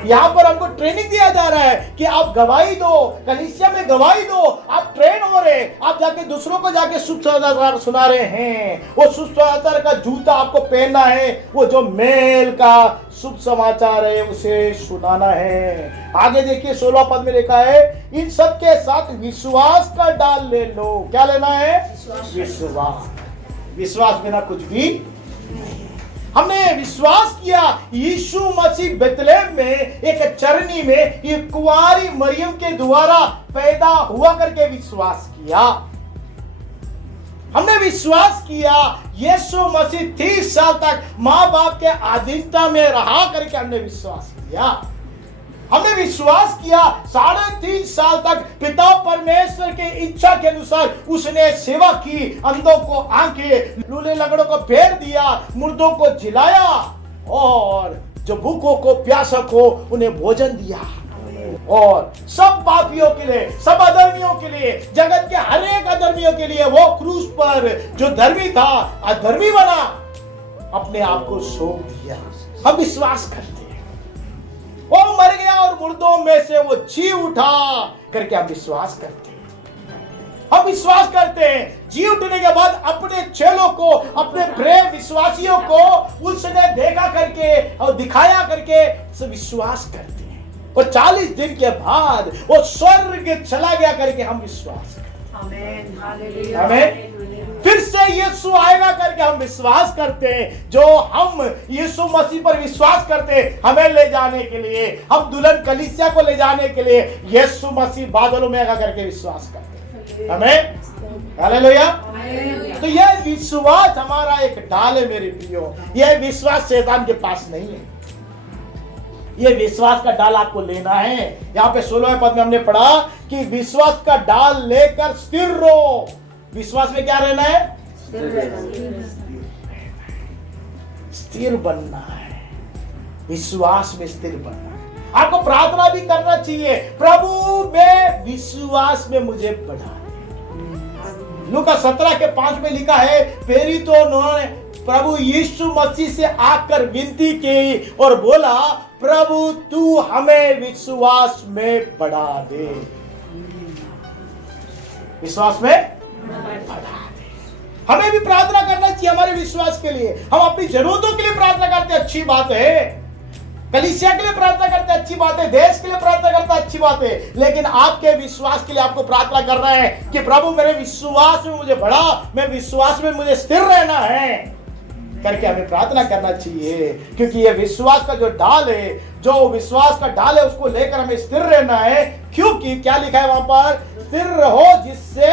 यहाँ पर हमको ट्रेनिंग दिया जा रहा है कि आप गवाही दो, कलीसिया में गवाही दो। आप ट्रेन हो रहे, आप जाके दूसरों को जाके शुभ समाचार सुना रहे हैं। वो शुभ समाचार का जूता आपको पहनना है, वो जो मेल का शुभ समाचार है उसे सुनाना है। आगे देखिए 16 पद में लिखा है, इन सब के साथ विश्वास का डाल ले लो। क्या लेना है? विश्वास। विश्वास बिना कुछ भी नहीं। हमने विश्वास किया यीशु मसीह बेतलेहम में एक चरनी में एक कुंवारी मरियम के द्वारा पैदा हुआ करके विश्वास किया। हमने विश्वास किया यीशु मसीह 30 साल तक माँ बाप के अधीनता में रहा करके हमने विश्वास किया। हमने विश्वास किया 3.5 साल तक पिता परमेश्वर के इच्छा के अनुसार उसने सेवा की, अंधों को आंखें, लूले लगड़ों को पैर दिया, मुर्दों को जिलाया और जो भूखों को प्यासों को उन्हें भोजन दिया। और सब पापियों के लिए, सब अधर्मियों के लिए, जगत के हर एक अधर्मियों के लिए वो क्रूस पर जो धर्मी था अधर्मी बना, अपने आप को सौंप दिया। हम विश्वास करते हैं वो मर गया और मुर्दों में से वो जी उठा करके हम विश्वास करते हैं। हम विश्वास करते हैं जी उठने के बाद अपने चेलों को, अपने प्रेम विश्वासियों को उसने देखा करके और दिखाया करके विश्वास करते हैं। और 40 दिन के बाद वो स्वर्ग चला गया करके हम विश्वास करते हैं। आमीन। फिर से यीशु आएगा करके हम विश्वास करते हैं। जो हम यीशु मसीह पर विश्वास करते हैं, हमें ले जाने के लिए, हम दुल्हन कलीसिया को ले जाने के लिए यीशु मसीह बादलों में आएगा करके विश्वास करते हैं। हमें हालेलुया। तो यह विश्वास हमारा एक ढाल है मेरे प्रियो। यह विश्वास शैतान के पास नहीं है। यह विश्वास का डाल आपको लेना है। यहाँ पे 16वें पद में हमने पढ़ा कि विश्वास का डाल लेकर स्थिर रहो। विश्वास में क्या रहना है? स्थिर बनना है। विश्वास में स्थिर बनना है। आपको प्रार्थना भी करना चाहिए, प्रभु में विश्वास में मुझे बढ़ा। लूका 17:5 में लिखा है, फिर तो उन्होंने प्रभु यीशु मसीह से आकर विनती की और बोला, प्रभु तू हमें विश्वास में बढ़ा दे। विश्वास में बढ़ा दे। हमें भी प्रार्थना करना चाहिए हमारे विश्वास के लिए। हम अपनी जरूरतों के लिए प्रार्थना करते हैं, अच्छी बात है। कलीसिया के लिए प्रार्थना करते हैं, अच्छी बात है। देश के लिए प्रार्थना करते हैं, अच्छी बात है। लेकिन आपके विश्वास के लिए आपको प्रार्थना करना है कि प्रभु मेरे विश्वास में मुझे बढ़ा, मैं विश्वास में मुझे स्थिर रहना है करके हमें प्रार्थना करना चाहिए। क्योंकि ये विश्वास का जो ढाल है, जो विश्वास का ढाल है, उसको लेकर हमें स्थिर रहना है। क्योंकि क्या लिखा है वहां पर? स्थिर रहो जिससे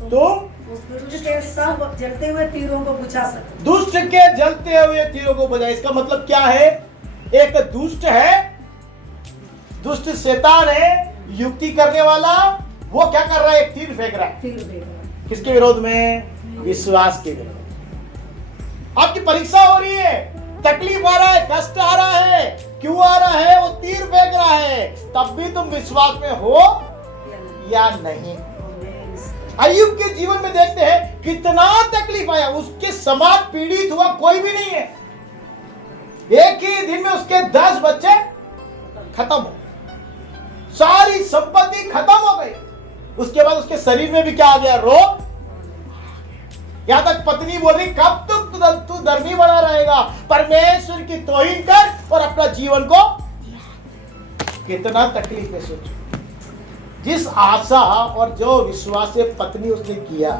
तुम दुष्ट के सब जलते हुए तीरों को बुझा सको। दुष्ट के जलते हुए तीरों को बुझा। इसका मतलब क्या है? एक दुष्ट है, दुष्ट शैतान है, युक्ति करने वाला। वो क्या कर रहा है? एक तीर फेंक रहा है। किसके विरोध में? विश्वास के विरोध। आपकी परीक्षा हो रही है, तकलीफ आ रहा है, कष्ट आ रहा है, क्यों आ रहा है? वो तीर फेंक रहा है। तब भी तुम विश्वास में हो या नहीं? अय्यूब के जीवन में देखते हैं कितना तकलीफ आया, उसके समान पीड़ित हुआ कोई भी नहीं है। एक ही दिन में उसके 10 बच्चे खत्म हो, सारी संपत्ति खत्म हो गई। उसके बाद उसके शरीर में भी क्या आ गया? रोग। यहां तक पत्नी बोल रही, कब तक तू धर्मी बना रहेगा? परमेश्वर की तौहीन कर और अपना जीवन को। कितना तकलीफ है सोचो। जिस आशा और जो विश्वास से पत्नी उसने किया,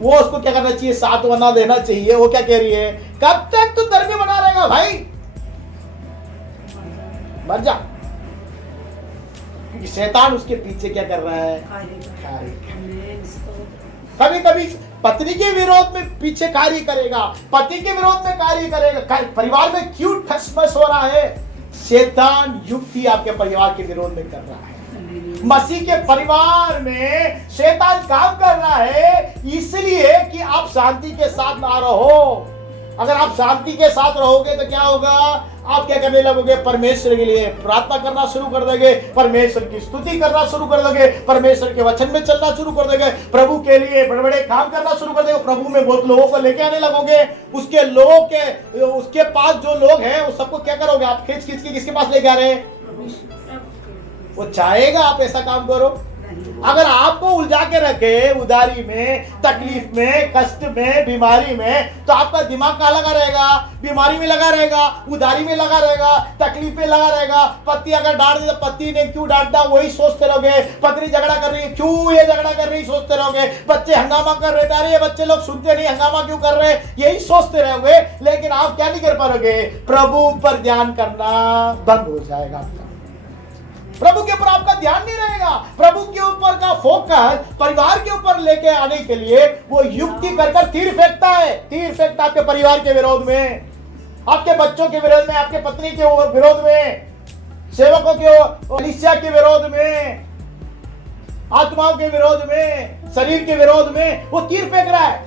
वो उसको क्या करना चाहिए? सांत्वना देना चाहिए। वो क्या कह रही है? कब तक तू धर्मी बना रहेगा भाई? मर जा। क्योंकि शैतान उसके पीछे क्या कर रहा है? कभी कभी पत्नी के विरोध में पीछे कार्य करेगा, पति के विरोध में कार्य करेगा। परिवार में क्यों ठसमस हो रहा है? शैतान युक्ति आपके परिवार के विरोध में कर रहा है। मसीह के परिवार में शैतान काम कर रहा है इसलिए कि आप शांति के साथ ना रहो। अगर आप शांति के साथ रहोगे तो क्या होगा? आप क्या करने लगोगे? परमेश्वर के लिए प्रार्थना करना शुरू कर दोगे, परमेश्वर की स्तुति करना शुरू कर दोगे, परमेश्वर के वचन में चलना शुरू कर दोगे, प्रभु के लिए बड़े बड़े काम करना शुरू कर दोगे। प्रभु में बहुत लोगों को लेके आने लगोगे। उसके लोगों के, उसके पास जो लोग हैं उस सबको क्या करोगे? आप खींच खींच के किसके पास लेके आ रहे हैं? वो चाहेगा आप ऐसा काम करो? अगर आपको उलझा के रखे उदारी में, तकलीफ में, कष्ट में, बीमारी में, तो आपका दिमाग कहाँ लगा रहेगा? बीमारी में लगा रहेगा, उदारी में लगा रहेगा, तकलीफ में लगा रहेगा। पति अगर डांट दे तो पति ने क्यों डांटा, वही सोचते रहोगे। पत्नी झगड़ा कर रही है, क्यों ये झगड़ा कर रही, सोचते रहोगे। बच्चे हंगामा कर रहे थे, अरे ये बच्चे लोग सुनते नहीं, हंगामा क्यों कर रहे हैं, यही सोचते रहोगे। लेकिन आप क्या नहीं कर पाओगे? प्रभु पर ध्यान करना बंद हो जाएगा आपका। प्रभु के ऊपर आपका ध्यान नहीं रहेगा। प्रभु के ऊपर का फोकस परिवार के ऊपर लेके आने के लिए वो युक्ति कर तीर फेंकता है। तीर फेंकता आपके परिवार के विरोध में, आपके बच्चों के विरोध में, आपके पत्नी के विरोध में, सेवकों के, कलीसिया के विरोध में, आत्माओं के विरोध में, शरीर के विरोध में वो तीर फेंक रहा है।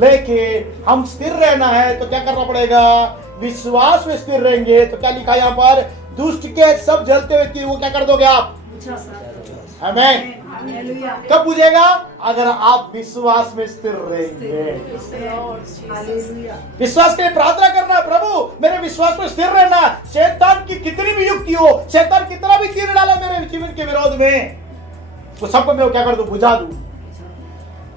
लेकिन हम स्थिर रहना है तो क्या करना पड़ेगा? विश्वास में स्थिर रहेंगे तो क्या लिखा यहाँ पर? दुष्ट के सब जलते हुए तीर वो क्या कर दोगे आप? आमीन। कब बुझेगा? अगर आप विश्वास में स्थिर रहेंगे। विश्वास के लिए प्रार्थना करना, प्रभु मेरे विश्वास में स्थिर रहना। शैतान की कितनी भी युक्ति हो, शैतान कितना भी तीर डाला मेरे जीवन के विरोध में, वो सबको मैं क्या कर दूं? बुझा दूं।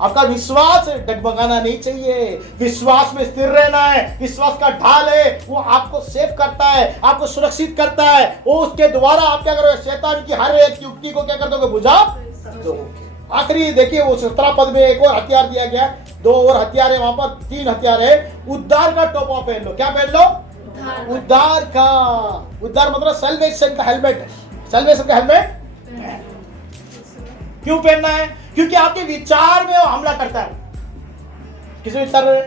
आपका विश्वास डगमगाना नहीं चाहिए। विश्वास में स्थिर रहना है। विश्वास का ढाल है, वो आपको सेव करता है, आपको सुरक्षित करता है। वो उसके द्वारा आप क्या करोगे? शैतान की हर एक युक्ति को क्या कर दोगे? बुझा दोगे। आखिरी देखिए वो 17 पद में एक और हथियार दिया गया। 2 और हथियार है वहां पर, 3 हथियार है। उद्धार का टोपा पहन लो। क्या पहन लो? उद्धार का। उद्धार मतलब सैल्वेशन का हेलमेट। सैल्वेशन का हेलमेट। क्यों पहनना है? क्योंकि आपके विचार में वो हमला करता है। किसी तरह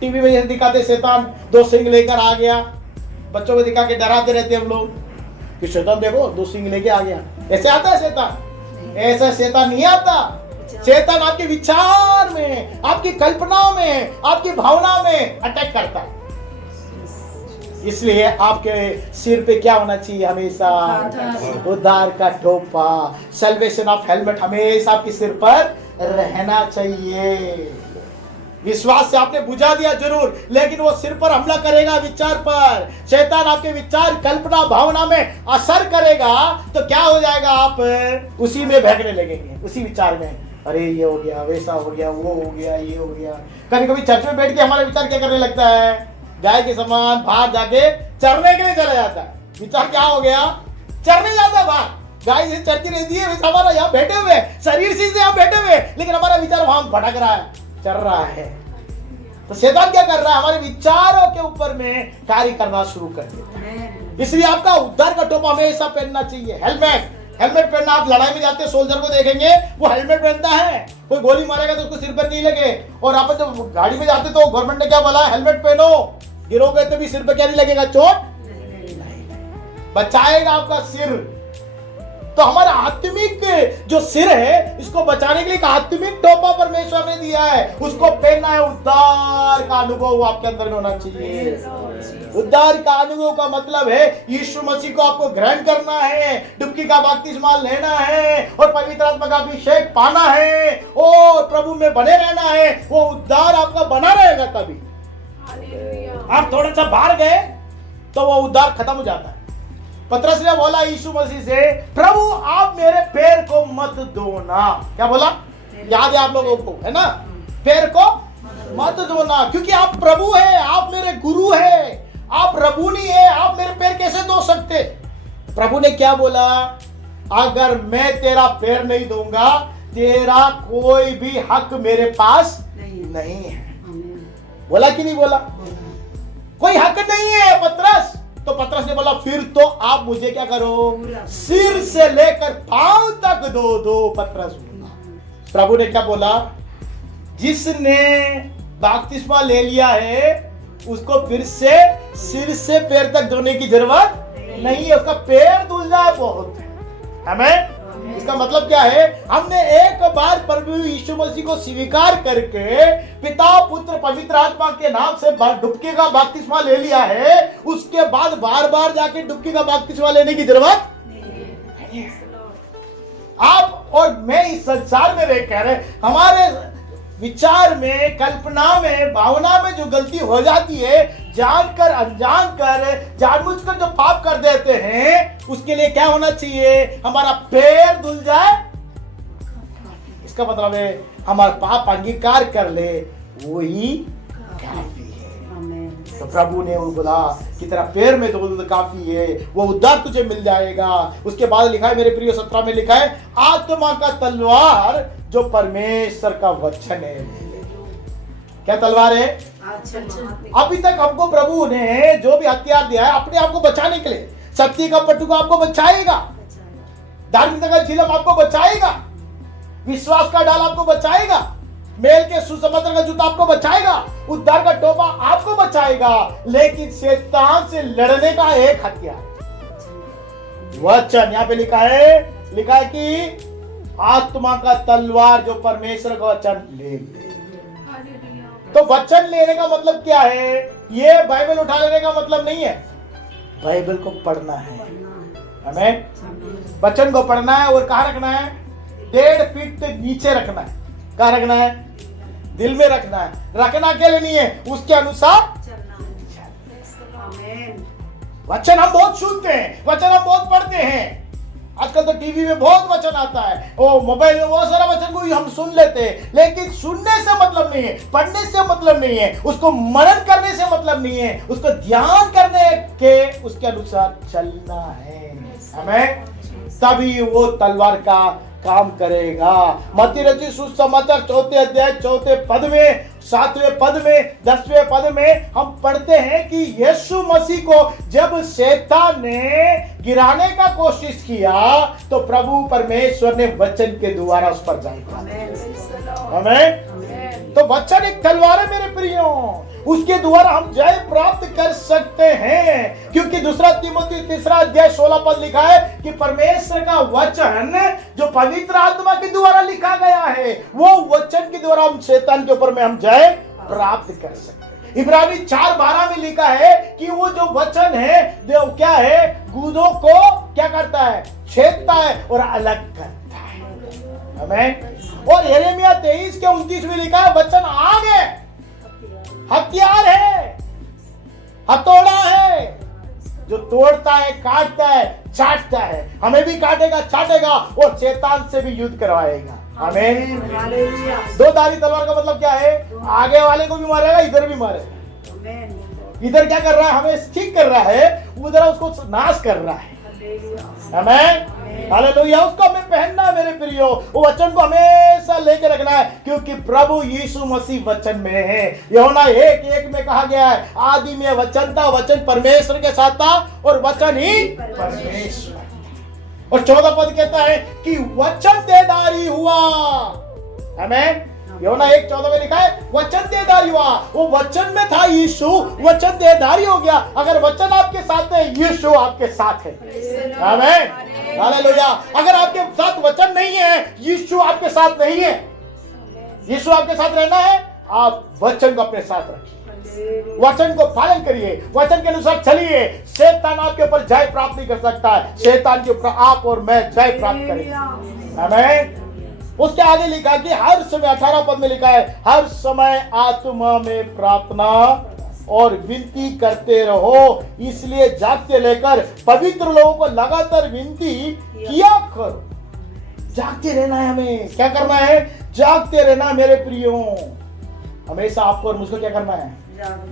टीवी में दिखाते शैतान 2 सिंग लेकर आ गया, बच्चों को दिखा के डराते रहते हम लोग कि शैतान देखो 2 सिंग लेके आ गया। ऐसे आता है शैतान? ऐसा शैतान नहीं आता। शैतान आपके विचार में, आपकी कल्पनाओं में, आपकी भावना में अटैक करता है। इसलिए आपके सिर पे क्या होना चाहिए? हमेशा उद्धार का टोपा, सल्वेशन ऑफ हेलमेट हमेशा आपके सिर पर रहना चाहिए। विश्वास से आपने बुझा दिया जरूर, लेकिन वो सिर पर हमला करेगा, विचार पर। शैतान आपके विचार, कल्पना, भावना में असर करेगा तो क्या हो जाएगा? आप उसी में बहकने लगेंगे, उसी विचार में। अरे ये हो गया, वैसा हो गया, वो हो गया, ये हो गया। कभी कभी चर्च में बैठ के हमारा विचार क्या करने लगता है? गाय के समान बाहर जाके चरने के लिए चला जाता है। विचार क्या हो गया? चरने जाता है बाहर। गाय से चरती रहती है, वैसे हमारा यहाँ बैठे हुए, शरीर से यहाँ बैठे हुए, लेकिन हमारा विचार वहां भटक रहा है, चल रहा है। तो शैतान क्या कर रहा है? हमारे विचारों के ऊपर में कार्य करना शुरू कर देता है। इसलिए आपका उद्धार का टोपा हमेशा पहनना चाहिए। हेलमेट पहनना। आप लड़ाई में जाते हैं, सोल्जर को देखेंगे वो हेलमेट पहनता है। कोई गोली मारेगा तो उसको सिर पर नहीं लगे। और आप जब गाड़ी में जाते तो गवर्नमेंट ने क्या बोला? हेलमेट पहनो, गिरोगे तो भी सिर पे क्या नहीं लगेगा? चोट बचाएगा आपका सिर। तो हमारा आत्मिक जो सिर है, इसको बचाने के लिए एक आत्मिक टोपा परमेश्वर ने दिया है, उसको पहनना है। उद्धार का अनुभव आपके अंदर में होना चाहिए। उद्धार का अनुभव का मतलब है यीशु मसीह को आपको ग्रहण करना है, डुबकी का बपतिस्मा लेना है और पवित्र आत्मा का अभिषेक पाना है और प्रभु में बने रहना है। वो उद्धार आपका बना रहेगा। कभी आप थोड़ा सा बाहर गए तो वो उद्धार खत्म हो जाता है। पतरस ने बोला यीशु मसीह से, प्रभु आप मेरे पैर को मत धोना। क्या बोला? याद है आप लोगों को, है ना? पैर को मत धोना, क्योंकि आप प्रभु है, आप मेरे गुरु है, आप रबूनी है, आप मेरे पैर कैसे धो सकते? प्रभु ने क्या बोला? अगर मैं तेरा पैर नहीं धोऊंगा, तेरा कोई भी हक मेरे पास नहीं है। बोला कि नहीं बोला? कोई हक नहीं है पतरस। तो पतरस ने बोला फिर तो आप मुझे क्या करो? सिर से लेकर पांव तक धो दो। पतरस बोला। प्रभु ने क्या बोला? जिसने बपतिस्मा ले लिया है उसको फिर से सिर से पैर तक धोने की जरूरत नहीं है। उसका पैर धुल जाए बहुत है। हमें इसका मतलब क्या है? हमने एक बार प्रभु यीशु मसीह को स्वीकार करके पिता, पुत्र, पवित्र आत्मा के नाम से डुबकी का बपतिस्मा ले लिया है, उसके बाद बार बार जाके डुबकी का बपतिस्मा लेने की जरूरत नहीं है। आप और मैं इस संसार में रह कर हमारे विचार में, कल्पना में, भावना में जो गलती हो जाती है, जानकर अनजान कर, जानबूझकर जो पाप कर देते हैं, उसके लिए क्या होना चाहिए? हमारा पैर धुल जाए। इसका मतलब है हमारा पाप अंगीकार कर ले, वही काफी है। तो प्रभु ने वो बोला कि तेरा पैर में धो दो काफी है, वो उद्धार तुझे मिल जाएगा। उसके बाद लिखा है मेरे प्रिय 17 में लिखा है, आत्मा का तलवार जो परमेश्वर का वचन है। क्या तलवार है? अभी तक हमको प्रभु ने जो भी हथियार दिया है अपने आप को बचाने के लिए, सत्य का पटुका आपको बचाएगा, धार्मिकता का झिलम आपको बचाएगा, विश्वास का डाल आपको बचाएगा, मेल के सुसमाचार का जूता आपको बचाएगा, उद्धार का टोपा आपको बचाएगा। लेकिन शैतान से लड़ने का एक हथियार वचन। यहाँ पे लिखा है कि आत्मा का तलवार जो परमेश्वर का वचन ले। तो वचन लेने का मतलब क्या है? ये बाइबल उठा लेने का मतलब नहीं है। बाइबल को पढ़ना है, हमें वचन को पढ़ना है। और कहाँ रखना है? 1.5 फीट तक नीचे रखना है। कहाँ रखना है? दिल में रखना है। रखना के लिए नहीं है, उसके अनुसार वचन हम बहुत सुनते हैं, वचन हम बहुत पढ़ते हैं। आजकल तो टीवी में बहुत वचन आता है, ओ मोबाइल में बहुत सारा वचन को हम सुन लेते हैं, लेकिन सुनने से मतलब नहीं है, पढ़ने से मतलब नहीं है, उसको मनन करने से मतलब नहीं है, उसको ध्यान करने के उसके अनुसार चलना है हमें। तभी वो तलवार का काम करेगा। मत्ती रचित सुसमाचार 4 अध्याय 4 पद में, 7वें पद में, 10वें पद में हम पढ़ते हैं कि यीशु मसीह को जब शैतान ने गिराने का कोशिश किया तो प्रभु परमेश्वर ने वचन के द्वारा उस पर जय पाई। आमीन। तो वचन एक तलवार है मेरे प्रियो, उसके द्वारा हम जय प्राप्त कर सकते हैं, क्योंकि 2 तीमुथी 3 अध्याय 16 पद लिखा है कि परमेश्वर का वचन जो पवित्र आत्मा के द्वारा लिखा गया है, वो वचन के द्वारा हम शैतान के ऊपर में हम जय प्राप्त कर सकते हैं। इब्रानी 4:12 में लिखा है कि वो जो वचन है जो क्या है, गूदों को क्या करता है, छेदता है और अलग करता है। आमीन। और यिर्मयाह 23 के 29 में लिखा है वचन आग है, हथियार है, हथौड़ा है, जो तोड़ता है, काटता है, चाटता है, हमें भी काटेगा, चाटेगा और शैतान से भी युद्ध करवाएगा। आमीन। दो धारी तलवार का मतलब क्या है, आगे वाले को भी मारेगा, इधर भी मारेगा। इधर क्या कर रहा है, हमें ठीक कर रहा है, उधर उसको नाश कर रहा है। आमीन। हालेलुया। उसको हमें पहनना है मेरे प्रियो, वो वचन को हमेशा लेके रखना है, क्योंकि प्रभु यीशु मसीह वचन में है। यूहन्ना 1:1 में कहा गया है, आदि में वचन था, वचन परमेश्वर के साथ था और वचन ही परमेश्वर। और 14 पद कहता है कि वचन देहधारी हुआ। आमीन। यूहन्ना 1:14 में लिखा है वचन देहधारी हुआ। वो वचन में था यीशु, वचन देहधारी हो गया। अगर वचन आपके साथ है, यीशु आपके साथ है। आमीन। हालेलुया। अगर आपके साथ वचन नहीं है, यीशु आपके साथ नहीं है। यीशु आपके साथ रहना है, आप वचन को अपने साथ रखिए, वचन को पालन करिए, वचन के अनुसार चलिए। शैतान आपके ऊपर जय प्राप्त नहीं कर सकता है, शैतान के ऊपर आप और मैं जय प्राप्त करेंगे। आमीन। उसके आगे लिखा कि हर समय, 18 पद में लिखा है, हर समय आत्मा में प्रार्थना और विनती करते रहो, इसलिए जागते लेकर पवित्र लोगों को लगातार विनती किया करो। जागते रहना है, हमें क्या करना है, जागते रहना मेरे प्रियो। हमेशा आपको और मुझको क्या करना है,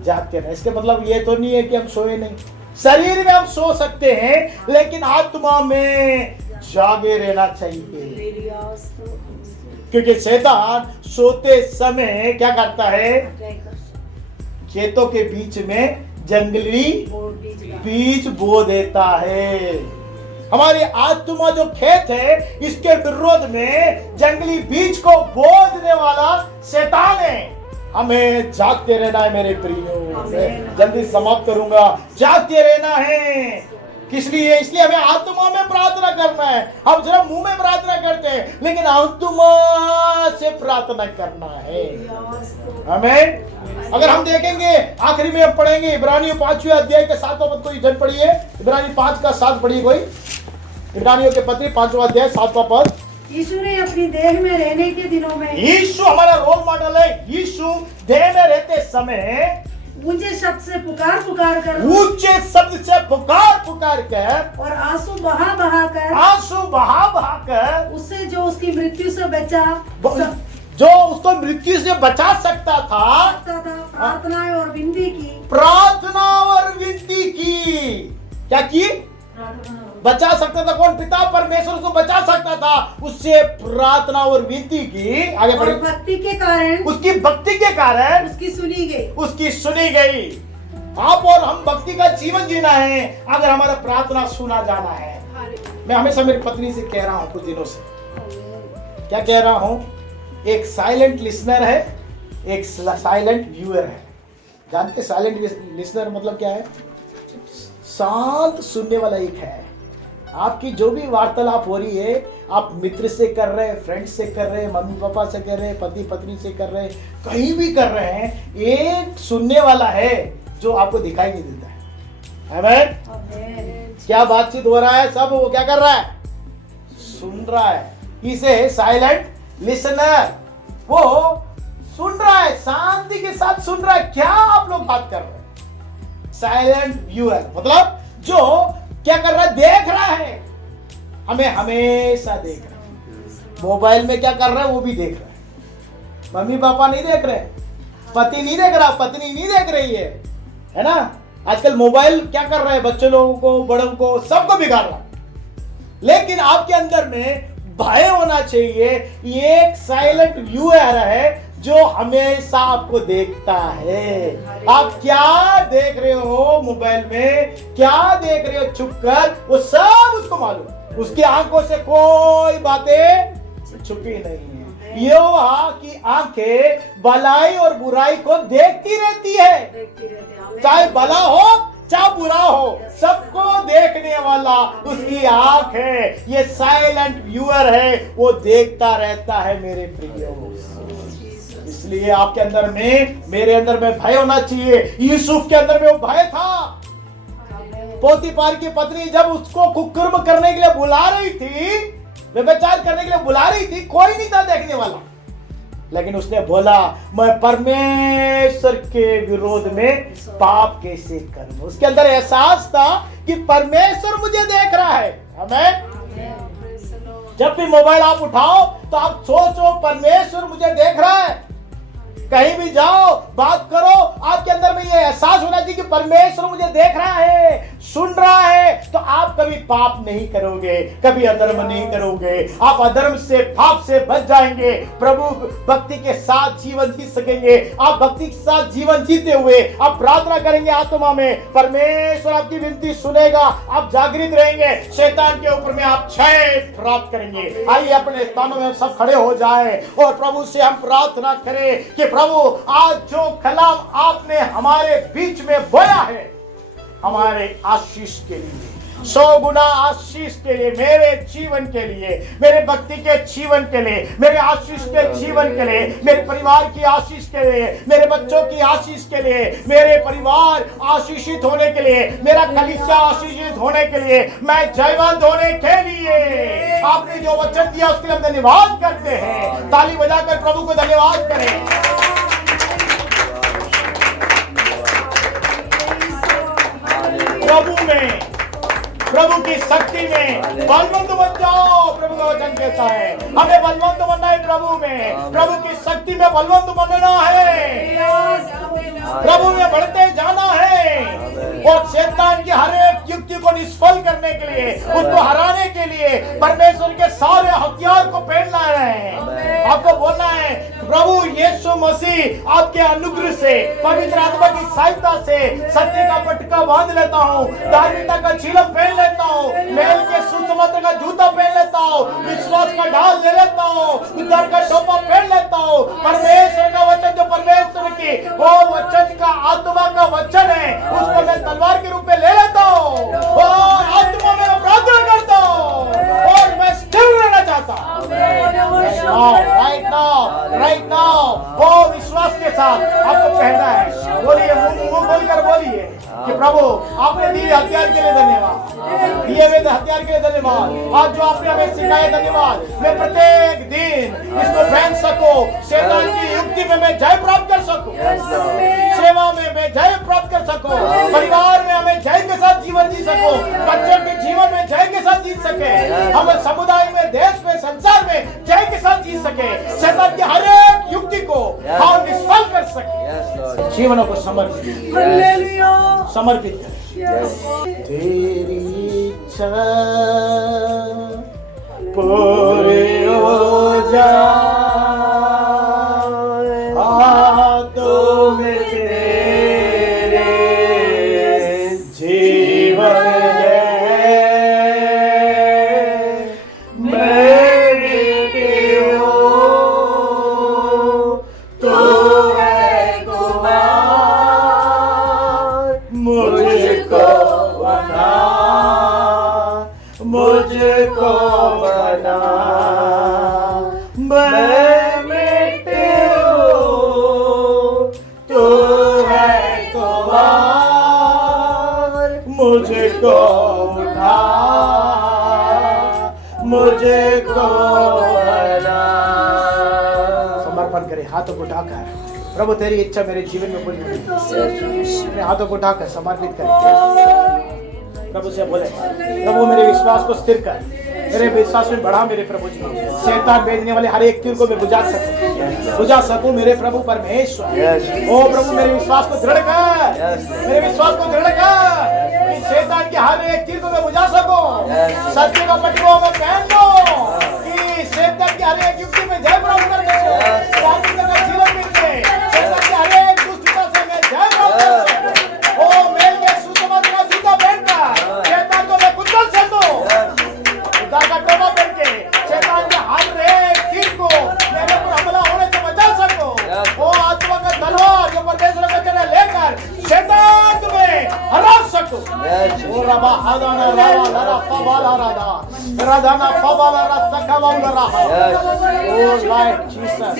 जागते रहना। इसके मतलब ये तो नहीं है कि हम सोए नहीं, शरीर में हम सो सकते हैं, लेकिन आत्मा में जागे रहना चाहिए, क्योंकि शैतान सोते समय क्या करता है, खेतों के बीच में जंगली बीज बो देता है। हमारी आत्मा जो खेत है, इसके विरोध में जंगली बीज को बो देने वाला शैतान है। हमें जागते रहना है मेरे प्रियो। जल्दी समाप्त करूंगा। जागते रहना है किस लिए, इसलिए हमें आत्मा में प्रार्थना करना है। हम सिर्फ मुंह में प्रार्थना करते हैं, लेकिन आत्मा से प्रार्थना करना है। आमीन। अगर हम देखेंगे, आखिरी में हम पढ़ेंगे इब्रानियों 5वें अध्याय के 7वां पद, कोई जन पढ़िए, इब्रानी 5 का 7 पढ़िए कोई। इब्रानियों के पत्री 5वां अध्याय 7वां पद। यीशु ने अपनी देह में रहने के दिनों में, यीशु हमारा रोल मॉडल है। यीशु देह में रहते समय ऊंचे शब्द से पुकार पुकार कर, ऊंचे शब्द से पुकार पुकार कर और आंसू बहा बहा कर उससे जो उसकी मृत्यु से बचा, जो उसको मृत्यु से बचा सकता था, प्रार्थना और विनती की, प्रार्थना और विनती की। क्या की, बचा सकता था कौन, पिता परमेश्वर उसको बचा सकता था, उससे प्रार्थना और विनती की। आगे बढ़िए। भक्ति के कारण, उसकी भक्ति के कारण उसकी सुनी गई। आप और हम भक्ति का जीवन जीना है, अगर हमारा प्रार्थना सुना जाना है। मैं हमेशा मेरी पत्नी से कह रहा हूं कुछ दिनों से, क्या कह रहा हूं, एक साइलेंट लिसनर है, एक साइलेंट व्यूअर है। जानते साइलेंट लिसनर मतलब क्या है, शांत सुनने वाला एक है। आपकी जो भी वार्तालाप हो रही है, आप मित्र से कर रहे हैं, फ्रेंड से कर रहे हैं, मम्मी पापा से कर रहे हैं, पति पत्नी से कर रहे हैं, कहीं भी कर रहे हैं, एक सुनने वाला है जो आपको दिखाई नहीं देता है। आमीन। क्या बातचीत हो रहा है, सब वो क्या कर रहा है, सुन रहा है। इसे साइलेंट लिसनर, वो सुन रहा है, शांति के साथ सुन रहा है क्या आप लोग बात कर रहे हैं। साइलेंट व्यूअर मतलब जो क्या कर रहा है, देख रहा है, हमें हमेशा देख रहा है। मोबाइल में क्या कर रहा है वो भी देख रहा है। मम्मी पापा नहीं देख रहे, पति नहीं देख रहा, पत्नी नहीं देख रही है ना। आजकल मोबाइल क्या कर रहा है, बच्चे लोगों को, बड़ों को, सबको बिगाड़ रहा है। लेकिन आपके अंदर में भय होना चाहिए। एक साइलेंट व्यूअर है जो हमेशा आपको देखता है। आप क्या देख रहे हो मोबाइल में, क्या देख रहे हो छुप कर, वो सब उसको मालूम। उसकी आंखों से कोई बातें छुपी नहीं है। यहोवा की आंखें भलाई और बुराई को देखती रहती है, चाहे भला हो चाहे बुरा हो, सबको देखने वाला उसकी आंख है। ये साइलेंट व्यूअर है, वो देखता रहता है मेरे प्रियो। इसलिए आपके अंदर में, मेरे अंदर में भय होना चाहिए। यूसुफ के अंदर में वो भय था। पोतीफार की पत्नी जब उसको कुकर्म करने के लिए बुला रही थी, व्यभिचार करने के लिए बुला रही थी, कोई नहीं था देखने वाला, लेकिन उसने बोला मैं परमेश्वर के विरोध में पाप कैसे करूं। उसके अंदर एहसास था कि परमेश्वर मुझे देख रहा है। हमें जब भी मोबाइल आप उठाओ तो आप सोचो परमेश्वर मुझे देख रहा है। कहीं भी जाओ, बात करो, आपके अंदर में ये एहसास होना चाहिए कि परमेश्वर मुझे देख रहा है, सुन रहा है। तो आप कभी पाप नहीं करोगे, कभी अधर्म नहीं करोगे। आप अधर्म से, पाप से बच जाएंगे। प्रभु भक्ति के साथ जीवन जी सकेंगे। आप भक्ति के साथ जीवन जीते हुए आप प्रार्थना करेंगे आत्मा में, परमेश्वर आपकी विनती सुनेगा। आप जागृत रहेंगे, शैतान के ऊपर में आप जय प्राप्त करेंगे। आइए अपने स्थानों में सब खड़े हो जाए और प्रभु से हम प्रार्थना करें कि प्रभु आज जो कलाम आपने हमारे बीच में बोया है, हमारे आशीष के लिए, 100 गुना आशीष के लिए, मेरे जीवन के लिए, मेरे भक्ति के जीवन के लिए, मेरे आशीष के जीवन के लिए, मेरे परिवार की आशीष के लिए, मेरे बच्चों की आशीष के लिए, मेरे परिवार आशीषित होने के लिए, मेरा कलीसिया आशीषित होने के लिए, मैं जयवंत होने के लिए आपने जो वचन दिया उसके लिए हम धन्यवाद करते हैं। ताली बजाकर प्रभु को धन्यवाद करें। प्रभु में, प्रभु की शक्ति में बलवंत बन जाओ। प्रभु का वचन कहता है हमें बलवंत बनना है। प्रभु में, प्रभु की शक्ति में बलवंत बनना है। प्रभु में बढ़ते जाना है और शैतान की हर एक युक्ति को निष्फल करने के लिए, उसको हराने के लिए परमेश्वर के सारे हथियार को पहनना है। आपको बोलना है प्रभु यीशु मसीह आपके अनुग्रह से, पवित्र आत्मा की सहायता से सत्य का पटका बांध लेता हूँ, धार्मिकता का चिलम पहन लेता हूँ, मेल के सुसमाचार का जूता पहन लेता हूँ, विश्वास का ढाल ले लेता हूँ, उद्धार का टोपा पहन लेता हूँ। परमेश्वर का वचन जो परमेश्वर की वो वचन का आत्मा का वचन है, उसको मैं तलवार के रूप में ले लेता हूँ और आत्मा में प्रार्थना करता हूँ और मैं स्थिर रहना चाहता हूँ। राइट नाउ वो विश्वास के साथ आपको कहना है। बोलिए, मुंह बोलकर बोलिए कि प्रभु आपने दिए हथियार के लिए धन्यवाद, दिए हुए हथियार के लिए धन्यवाद। आज जो आपने हमें सिखाया धन्यवाद। मैं प्रत्येक दिन इसको पहन सकूं, शैतान की युक्ति में मैं जय प्राप्त कर सकूं, सेवा में मैं जय प्राप्त कर सकूं, परिवार में हमें जय के साथ जीवन जी सकूं, बच्चों के जीवन में जय के साथ जी सके, हम समुदाय में, देश में, संसार में जय के साथ जी सके, शैतान की हर एक युक्ति को हम निष्फल कर सके, जीवनों को समर्पित करें। तेरी इच्छा पूरी हो जाए, हाथों में तेरे जीवन है, मेरी प्रियो तू है कुमार, मुझको बना, मुझको बना, मैं मिट्टी हूँ, तू है कुमार, मुझको उठा, मुझको बना। समर्पण करें, हाथों को उठाकर प्रभु तेरी इच्छा मेरे जीवन में पूरी हो। अपने हाथों को उठाकर समर्पित करें, प्रभु से बोले प्रभु मेरे विश्वास को स्थिर कर, मेरे विश्वास में बढ़ा मेरे प्रभु जी। शैतान भेजने वाले हर एक तीर को मैं बुझा सकूं मेरे प्रभु परमेश्वर। ओ प्रभु मेरे विश्वास को दृढ़ कर, मेरे विश्वास को दृढ़ कर, शैतान के हर एक तीर को मैं बुझा सकूं, सत्य का पटको मैं पहन लूं कि तू। Yes. ओ रबा हादाना रावा लरा फबाला राधा राधाना फबाला रसा कवाउला रहा। Yes. O light Jesus,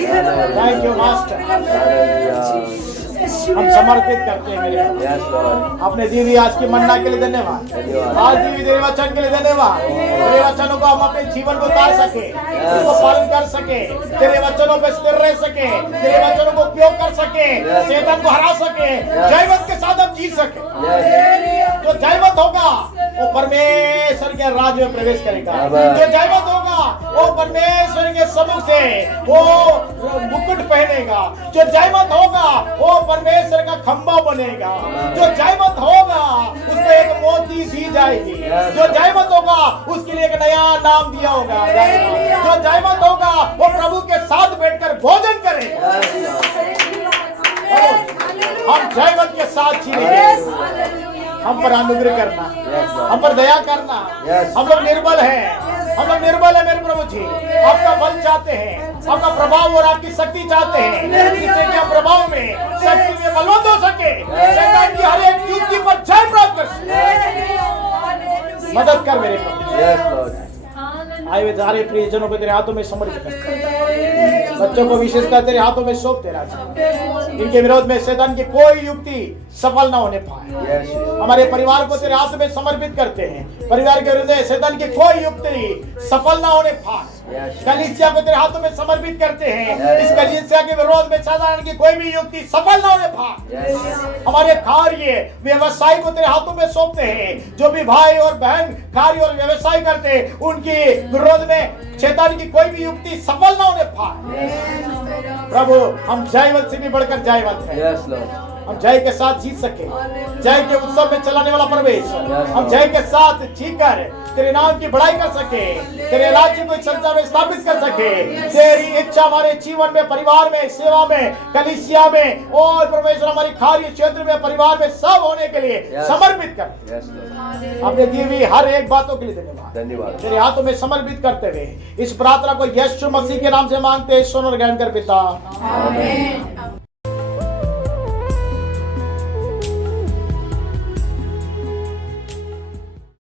thank you master. Hallelujah. हम समर्पित करते हैं मेरे प्रभु। Yes, Lord. अपने दीवी आज की मन्ना के लिए धन्यवाद। धन्यवाद। आज दीवी तेरे वचन के लिए धन्यवाद। तेरे वचनों को हम अपने जीवन को उतार सके, उसको पालन कर सके, तेरे वचनों पर स्थिर रह सके, तेरे वचनों को उपयोग कर सके, शैतान को हरा सके, जयवंत के साथ हम जी सके। Yes. जो जयवंत होगा वो परमेश्वर के राज्य में प्रवेश करेगा। आमीन। जो जयवंत होगा वो परमेश्वर के सम्मुख से वो मुकुट पहनेगा। जो जयवंत होगा वो परमेश्वर का खंबा बनेगा। जो जयवंत होगा उसको एक मोती दी जाएगी। जो जयवंत होगा उसके लिए एक नया नाम दिया होगा। जो जयवंत होगा वो प्रभु के साथ बैठकर भोजन करेगा। हम जयवंत के साथ जीएंगे। हम पर अनुग्रह करना, हम पर दया करना। Yes. हम लोग निर्बल हैं, हम लोग निर्बल है मेरे प्रभु जी। आपका बल चाहते हैं, आपका प्रभाव और आपकी शक्ति चाहते हैं, जिससे कि हम प्रभाव में, शक्ति में बलवंत हो सके, शैतान की हर एक युक्ति पर जय प्राप्त कर सके। मदद कर मेरे प्रभु। Yes, Lord. आए हुए सारे प्रियजनों को तेरे हाथों में समर्पित करते हैं। बच्चों को विशेषकर तेरे हाथों में सौंपते राजा। इनके विरोध में शैतान की कोई युक्ति सफल ना होने पाए। Yes. हमारे परिवार को तेरे हाथ में समर्पित करते हैं। परिवार के विरुद्ध शैतान की कोई युक्ति सफल ना होने पाए। Yes. कलीसिया को तेरे हाथों में समर्पित करते हैं। Yes. इस कलीसिया के विरोध में शैतान की कोई भी युक्ति सफल ना होने पाए। Yes. हमारे कार्य व्यवसाय को तेरे हाथों में सौंपते हैं। जो भी भाई और बहन कार्य और व्यवसाय करते हैं उनके विरोध में शैतान की कोई भी युक्ति सफल ना होने पाए। प्रभु हम जयवंत से भी बढ़कर जयवंत हैं। Yes, Lord. हम जय के साथ जीत सके, जय के उत्सव में चलाने वाला परमेश्वर। Yes, हम जय के साथ जीकर तेरे नाम की बढ़ाई कर सके, तेरे राज्य को इस संसार में स्थापित कर सके। तेरी इच्छा हमारे जीवन में, परिवार में, सेवा में, कलीसिया में और परमेश्वर हमारी कार्य क्षेत्र में, परिवार में सब होने के लिए Yes. समर्पित कर। Yes, Lord. आपने दी हुई हर एक बातों के लिए धन्यवाद। धन्यवाद। तेरे हाथों में समर्पित करते हुए इस प्रार्थना को यीशु मसीह के नाम से मांगते हैं, सुन और ग्रहण कर पिता। Amen.